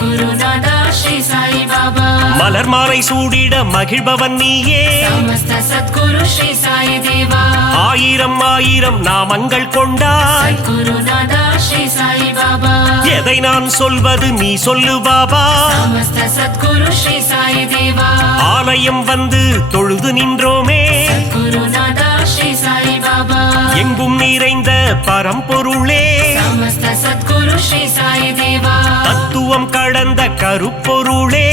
குருநாதா ஸ்ரீ சாய் பாபா, மலர் மாலை சூடிட மகிழ்பவன் நீயே. சமஸ்த சத்குரு ஸ்ரீ சாய் தேவா, ஆயிரம் ஆயிரம் நாமங்கள் கொண்டாய். குருநாதா ஸ்ரீ சாய் பாபா, எதை நான் சொல்வது நீ சொல்லு பாபா. சமஸ்த சத்குரு ஸ்ரீ சாய் தேவா, ஆலயம் வந்து தொழுது நின்றோமே. குருநாதா ஸ்ரீ சாய் பாபா, எங்கும் நிறைந்த பரம்பொருளே. சமஸ்த சத்குரு ஸ்ரீ சாய் தேவா, தத்துவம் கடந்த கருப்பொருளே.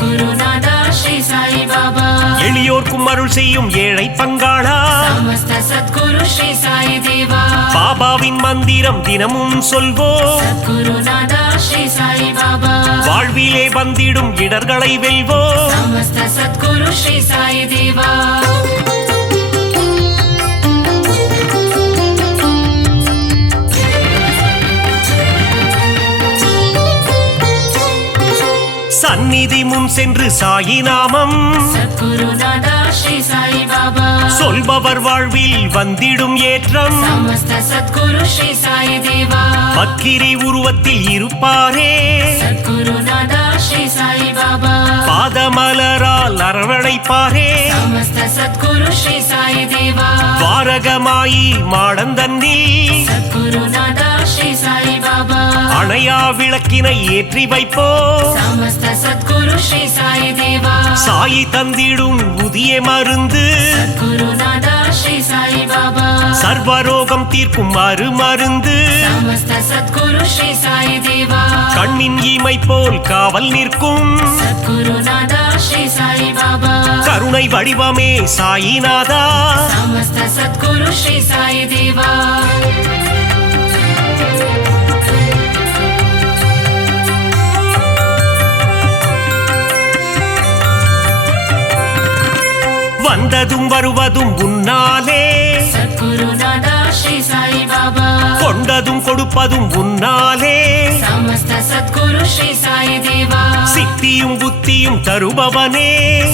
குருநாதா ஸ்ரீ சாய் साई बाबा எளியோர்க்கும் அருள் செய்யும் ஏழை பங்காளா समस्त सद्गुरु श्री साई देवा பாபாவின் மந்திரம் தினமும் சொல்வோம் सद्गुरु नादा श्री साई बाबा வாழ்விலே வந்திடும் இடர்களை வெல்வோம் समस्त सद्गुरु श्री साई देवा சந்நிதி முன் சென்று சாயி நாமம் सद्गुरु नादा श्री साई बाबा சொல்பவர் வாழ்வில் வந்திடும் ஏற்றம் समस्त सद्गुरु श्री साई देवा பக்கிரி உருவத்தில் இருப்பாரே सद्गुरु नादा श्री साई बाबा பாதமலரால் அரவணைப்பாரே समस्त सद्गुरु श्री साई देवा வாரகமாயி மாடந்தன்னில் सद्गुरु नादा श्री साई बाबा அணையா விளக்கினை ஏற்றி வைப்போ समस्त सद्गुरु श्री साई देवा சாயி தந்திடும் புதிய மருந்து सद्गुरु नादा श्री साई बाबा சர்வரோகம் தீர்க்கும் மருந்து समस्त सद्गुरु श्री साई देवा கண்ணின் இமை போல் காவல் நிற்கும் सद्गुरु नादा श्री साई बाबा கருணை வடிவமே சாயிநாதா समस्त सद्गुरु श्री साई देवा வந்ததும் வருவதும் உன்னாலே सद्गुरु नादा श्री साई बाबा கொண்டதும் கொடுப்பதும் உன்னாலே समस्त सद्गुरु श्री साई देवा சித்தியும் புத்தியும் தருபவனே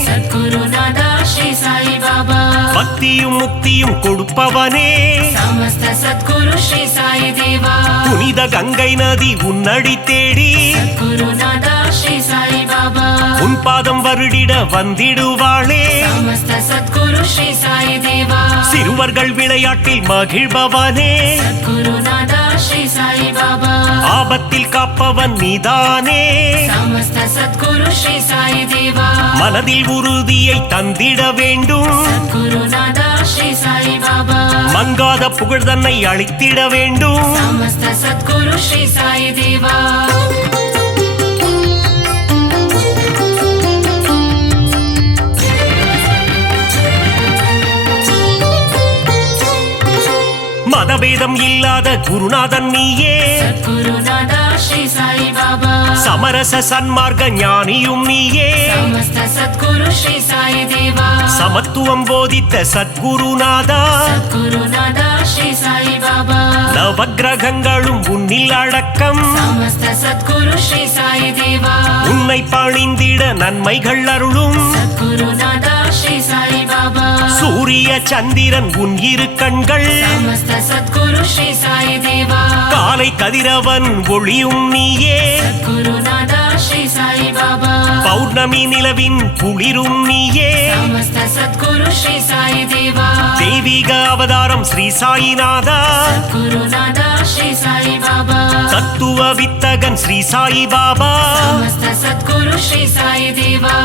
सद्गुरु नादा श्री साई बाबा பக்தியும் முக்தியும் கொடுப்பவனே समस्त सद्गुरु श्री साई देवा புனித கங்கை நதி உன்னடி தேடி सद्गुरु नादा श्री साई बाबा உன் பாதம் வருடிட வந்திடுவாளே समस्त सद्गुरु श्री साई देवा சிறுவர்கள் விளையாட்டில் மகிழ்பவனே सद्गुरु नादा श्री साई बाबा ஆபத்தில் காப்பவன் நீதானே समस्त सद्गुरु श्री साई देवा மனதில் உறுதியை தந்திட வேண்டும் सद्गुरु नादा श्री साई बाबा மங்காத புகழ் தன்னை அளித்திட வேண்டும் समस्त सद्गुरु श्री साई देवा மதபேதம் இல்லாத குருநாதன் நீயே सद्गुरु नादा श्री साई बाबा சமரச சன்மார்க்க ஞானியும் நீயே समस्त सद्गुरु श्री साई देवा சமத்துவம் போதித்த சத்குருநாதா सद्गुरु नादा श्री साई बाबा நவக்கிரகங்களும் உன்னில் அடக்கம் समस्त सद्गुरु श्री साई देवा உன்னை பணிந்திட நன்மைகள் அருளும் सद्गुरु नादा श्री साई बाबा சூரிய சந்திரன் உன் இரு கண்கள் समस्त सद्गुरु श्री साई देवा காலை கதிரவன் ஒளியும் நீயே सद्गुरु नादा श्री साई बाबा பௌர்ணமி நிலவின் குளிரும் நீயே समस्त सद्गुरु श्री साई देवा தெய்வீக அவதாரம் ஸ்ரீ சாயிநாதா सद्गुरु नादा श्री साई बाबा தத்துவ வித்தகன் ஸ்ரீ சாயி பாபா समस्त सद्गुरु श्री साई देवा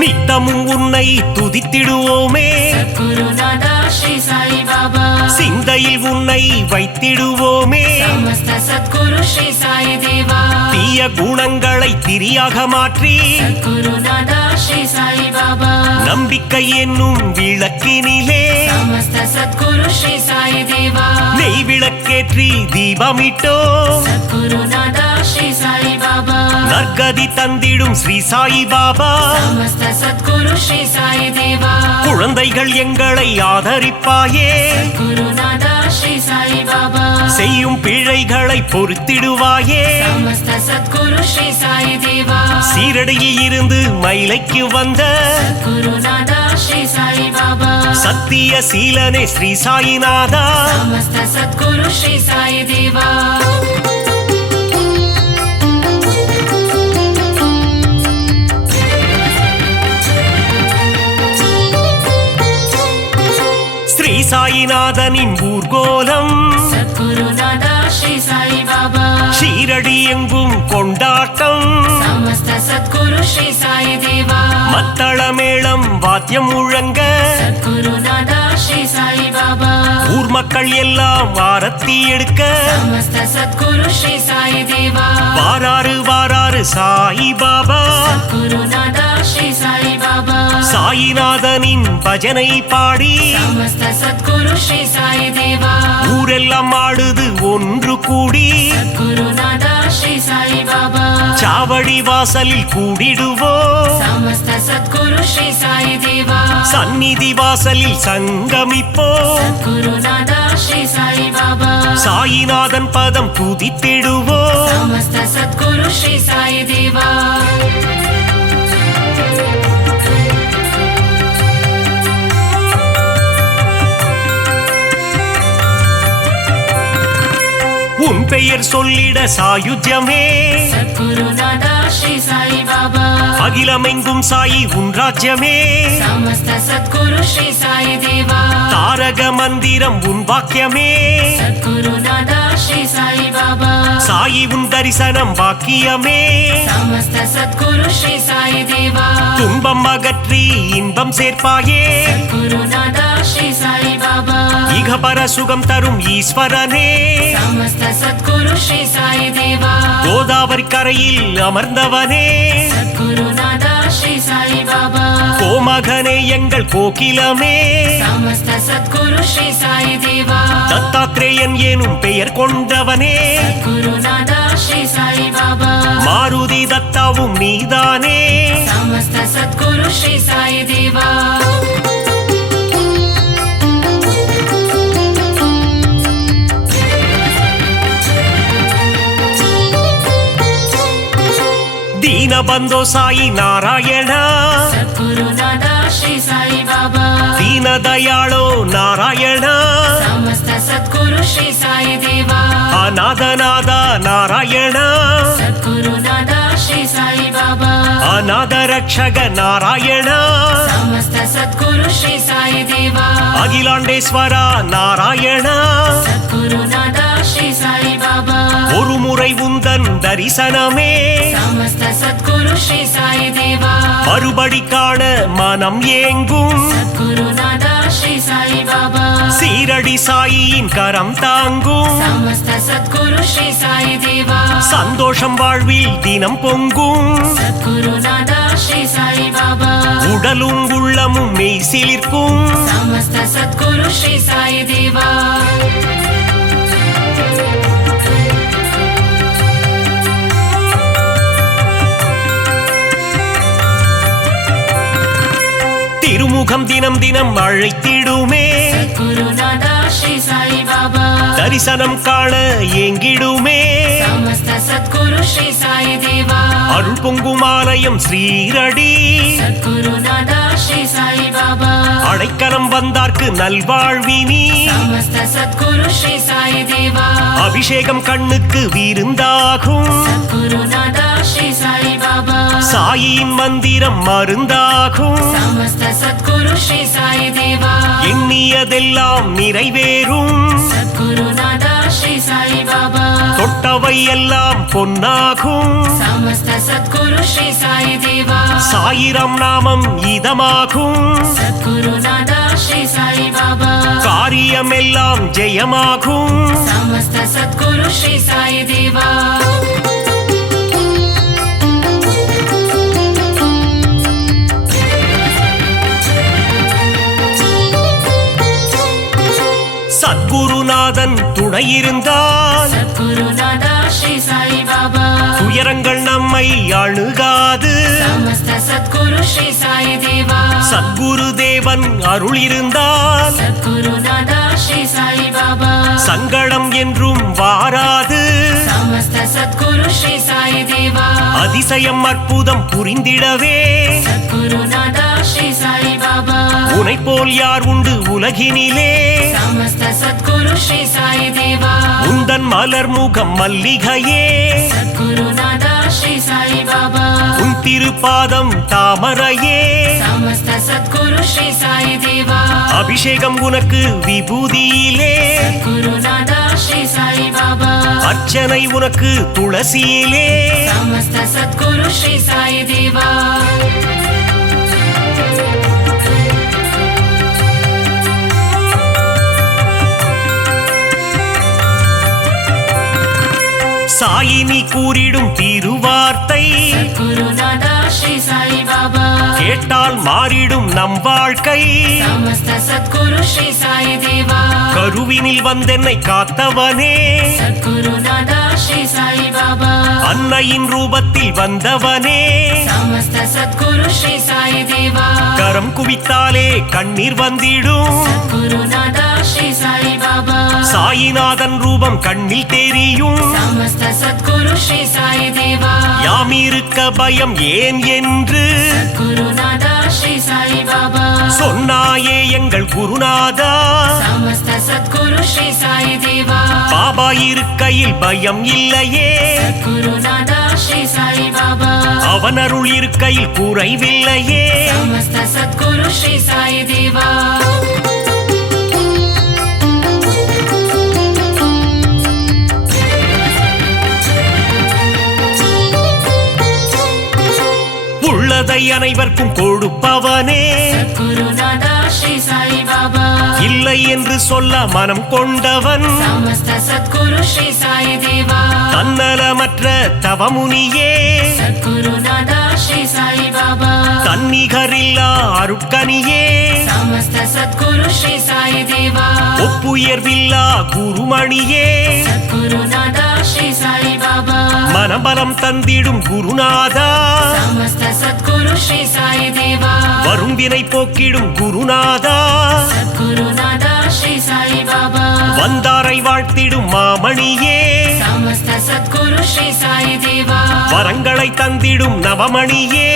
நித்தமும் உன்னை துதித்திடுவோமே सद्गुरु नादा श्री साई बाबा சிந்தையில் உன்னை வைத்திடுவோமே समस्त सद्गुरु श्री साई देवा தீய குணங்களை திரியாக மாற்றி सद्गुरु नादा श्री साई बाबा நம்பிக்கை என்னும் விளக்கினிலே समस्त सद्गुरु श्री साई देवा நெய் விளக்கேற்றி தீபமிட்டோ सद्गुरु नादा श्री साई बाबा நற்கதி தந்திடும் ஸ்ரீ சாயி பாபா समस्त सद्गुरु श्री साई देवा குழந்தைகள் எங்களை ஆதரிப்பாயே सद्गुरु नादा श्री साई बाबा செய்யும் பிழைகளை பொறுத்திடுவாயே समस्त सद्गुरु श्री साई देवा சீரடியில் இருந்து மயிலைக்கு வந்த सद्गुरु नादा श्री साई बाबा சத்திய சீலனே ஸ்ரீ சாயிநாதா समस्त सद्गुरु श्री साई देवा ஸ்ரீ சாயிநாதனின் ஊர்கோலம் सद्गुरु नादा श्री साई बाबा ஷீரடி எங்கும் கொண்டாட்டம் समस्त सद्गुरु श्री साई देवा மத்தள மேளம் வாத்தியம் முழங்க सद्गुरु नादा श्री साई बाबा ஊர் மக்கள் எல்லாம் ஆரத்தி எடுக்க समस्त सद्गुरु श्री साई देवा வாராரு சாய் பாபா गुरुनादा श्री साई बाबा சாயிநாதனின் பஜனை பாடி समस्त सद्गुरु श्री साई देवा ஊரெல்லாம் ஆடுது ஒன்று கூடி गुरुनादा श्री साई बाबा சாவடி வாசலில் கூடிடுவோம் समस्त सद्गुरु श्री साई देवा சந்நிதி வாசலில் சங்கமிப்போம் गुरुनादा श्री साई बाबा சாயிநாதன் பதம் துதித்திடுவோம் समस्त सद्गुरु श्री साई देवा உன் பெயர் சொல்லிட சாயுஜ்யமே सद्गुरुनादा श्री साई बाबा அகிலமெங்கும் சாயி உன் ராஜ்யமே समस्त सद्गुरु श्री साई देवा தாரக மந்திரம் உன் வாக்கியமே सद्गुरुनादा श्री साई बाबा சாயி உன் தரிசனம் பாக்கியமே समस्त सद्गुरु श्री साई देवा துன்பம் அகற்றி இன்பம் சேர்ப்பாயே गुरुनादा श्री साई बाबा இகபர சுகம் தரும் ஈஸ்வரனே समस्त सद्गुरु श्री साई देवा கோதாவரி கரையில் அமர்ந்தவனே गुरुनादा श्री साई बाबा கோமகனே எங்கள் கோகிலமே समस्त सद्गुरु श्री साई देवा தத்தாத்ரேயன் எனும் பெயர் கொண்டவனே गुरुनादा श्री साई बाबा மாருதி தத்தாவும் நீதானே समस्त सद्गुरु श्री साई देवा ದೀನಬಂಧೋ ಸಾಯಿ ನಾರಾಯಣ गुरुनादा श्री साई बाबा ದೀನ ದಯಾಳೋ ನಾರಾಯಣ समस्त सद्गुरु श्री साई देवा ಅನಾಥನಾದ ನಾರಾಯಣ गुरुनादा श्री साई बाबा ಅನಾಥ ರಕ್ಷಕ ನಾರಾಯಣ समस्त सद्गुरु श्री साई देवा அகிலாண்டேஸ்வர நாராயಣ गुरुनादा श्री साई बाबा ஒரு முறை உந்தன் தரிசனமே समस्त सद्गुरु श्री साई देवा மறுபடி காண மனம் ஏங்கும் गुरुनादा श्री साई बाबा சீரடி சாயியின் கரம் தாங்கும் समस्त सद्गुरु श्री साई देवा சந்தோஷம் வாழ்வில் தினம் பொங்கும் गुरुनादा श्री साई बाबा உடலும் உள்ளமும் மெய் சிலிர்க்கும் समस्त सद्गुरु श्री साई देवा திருமுகம் தினம் தினம் அழைத்திடுமே गुरुनादा श्री साई बाबा தரிசனம் காண ஏங்கிடுமே समस्त सद्गुरु श्री साई देवा அருள் பொங்கும் ஆலயம் ஸ்ரீரடி गुरुनादा श्री साई बाबा அடைக்கலம் வந்தார்க்கு நல்வாழ்வினி समस्त सद्गुरु श्री साई देवा அபிஷேகம் கண்ணுக்கு விருந்தாகும் गुरुनादा श्री साई बाबा சாயின் மந்திரம் மருந்தாகும் समस्त सद्गुरु श्री साई देवा எண்ணியதெல்லாம் நிறைவேறும் गुरुनादा श्री साई बाबा தொட்டவை எல்லாம் பொன்னாகும் समस्त सद्गुरु श्री साई देवा சாயிரம் நாமம் இதமாகும் गुरुनादा श्री साई बाबा காரியம் எல்லாம் ஜெயமாகும் समस्त सद्गुरु श्री साई देवा சத்குருநாதன் துணை இருந்தால் गुरुनादा श्री साई बाबा துயரங்கள் நம்மை அணுகாது समस्त सद्गुरु श्री साई देवा சத்குரு தேவன் அருள் இருந்தால் गुरुनादा श्री साई बाबा சங்கடம் என்றும் வாராது समस्त सद्गुरु श्री साई देवा அதிசயம் அற்புதம் புரிந்திடவே गुरुनादा श्री साई बाबा உனை போல் யார் உண்டு உலகினிலே समस्त सद्गुरु श्री साई देवा உந்தன் மலர் முகம் மல்லிகையே गुरुनादा श्री साई बाबा உன் திருப்பாதம் தாமரையே समस्त सद्गुरु श्री साई देवा அபிஷேகம் உனக்கு விபூதியிலே गुरुनादा श्री साई बाबा அர்ச்சனை உனக்கு துளசியிலே समस्त सद्गुरु श्री साई देवा நீ கூறிடும் திருவார்த்தை சத்குருநாதா ஸ்ரீ சாயி பாபா கேட்டால் மாறிடும் நம் வாழ்க்கை சமஸ்த சத்குரு ஸ்ரீ சாயி தேவா கருவினில் வந்தென்னை காத்தவனே சத்குருநாதா ஸ்ரீ சாயி பாபா அன்னையின் ரூபத்தில் வந்தவனே சமஸ்த சத்குரு ஸ்ரீ சாயி தேவா கரம் குவித்தாலே கண்ணீர் வந்திடும் சத்குருநாதா ஸ்ரீ சாயி பாபா சாயிநாதன் ரூபம் கண்ணில் தெரியும் சமஸ்த சத்குரு ஸ்ரீ சாயி தேவா யாம் இருக்க பயம் ஏன் என்று குருநாதா ஸ்ரீ சாயி பாபா சொன்னாயே எங்கள் குருநாதா சமஸ்த சத்குரு ஸ்ரீ சாயி தேவா பாபா இருக்கையில் பயம் இல்லையே குருநாதா ஸ்ரீ சாயி பாபா அவன் அருள் இருக்கையில் குறைவில்லையே சமஸ்த சத்குரு ஸ்ரீ சாயி தேவா உள்ளதை அனைவருக்கும் கொடுப்பவனே குருநாதா ஸ்ரீ சாயி பாபா இல்லை என்று சொல்ல மனம் கொண்டவன் சமஸ்த சத்குரு ஸ்ரீ சாயி தேவா தன்னலமற்ற தவமுனியே குருநாதா ஸ்ரீ சாயி பாபா தன்னிகரில்லா அருட்கனியே சமஸ்த சத்குரு ஸ்ரீ சாயி தேவா ஒப்புயர்வில்லா குருமணியே குருநாதா ஸ்ரீ சாயி பாபா மனபலம் தந்திடும் குருநாதா சமஸ்த சத்குரு ஸ்ரீ சாயி தேவா வரும் வினை போக்கிடும் குருநாதா குருநாதா ஸ்ரீ சாயி பாபா வந்தாரை வாழ்த்திடும் மாமணியே சமஸ்த சத்குரு ஸ்ரீ சாயி தேவா வரங்களை தந்திடும் நவமணியே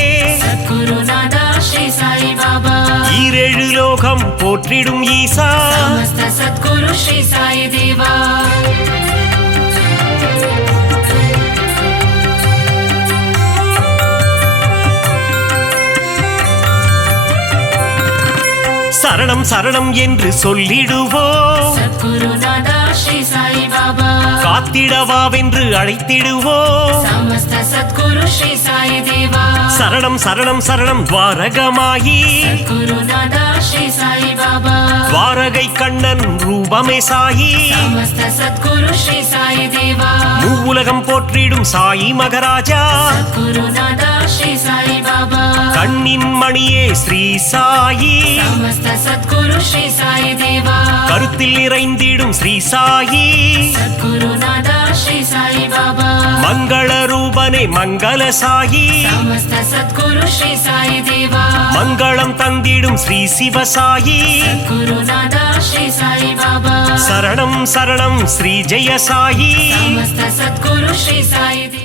குருநாதா ஸ்ரீ சாயி பாபா ஈரேழு லோகம் போற்றிடும் ஈசா சமஸ்த சத்குரு ஸ்ரீ சாயி தேவா சரணம் சரணம் என்று சொல்லிடுவோம் குருநாதா ஸ்ரீ சாயி பாபா காத்திடவாவென்று அழைத்திடுவோம் சமஸ்த சத்குரு ஸ்ரீ சாயி தேவா சரணம் சரணம் சரணம் துவாரகமாயி குருநாதா ஸ்ரீ சாயி பாபா துவாரகை கண்ணன் ரூபமே சாயி சமஸ்த சத்குரு ஸ்ரீ சாயி தேவா மூவுலகம் போற்றிடும் சாயி மகராஜா குருநாதா ஸ்ரீ சாயி பாபா கண்ணின் மணியே ஸ்ரீ சாயி சமஸ்த சத்குரு ஸ்ரீ சாயி தேவா கருத்தில் நிறைந்திடும் ஸ்ரீ சாயி குருநாதா ஸ்ரீ சாயி பாபா மங்கள ரூபனே மங்கள சாயி சமஸ்த சத்குரு ஸ்ரீ சாயி தேவா மங்களம் தந்திடும் ஸ்ரீ சிவசாயி குருநாதா ஸ்ரீ சாயி பாபா சரணம் சரணம் ஸ்ரீ ஜெய சாயி சமஸ்த சத்குரு ஸ்ரீ சாயி தேவா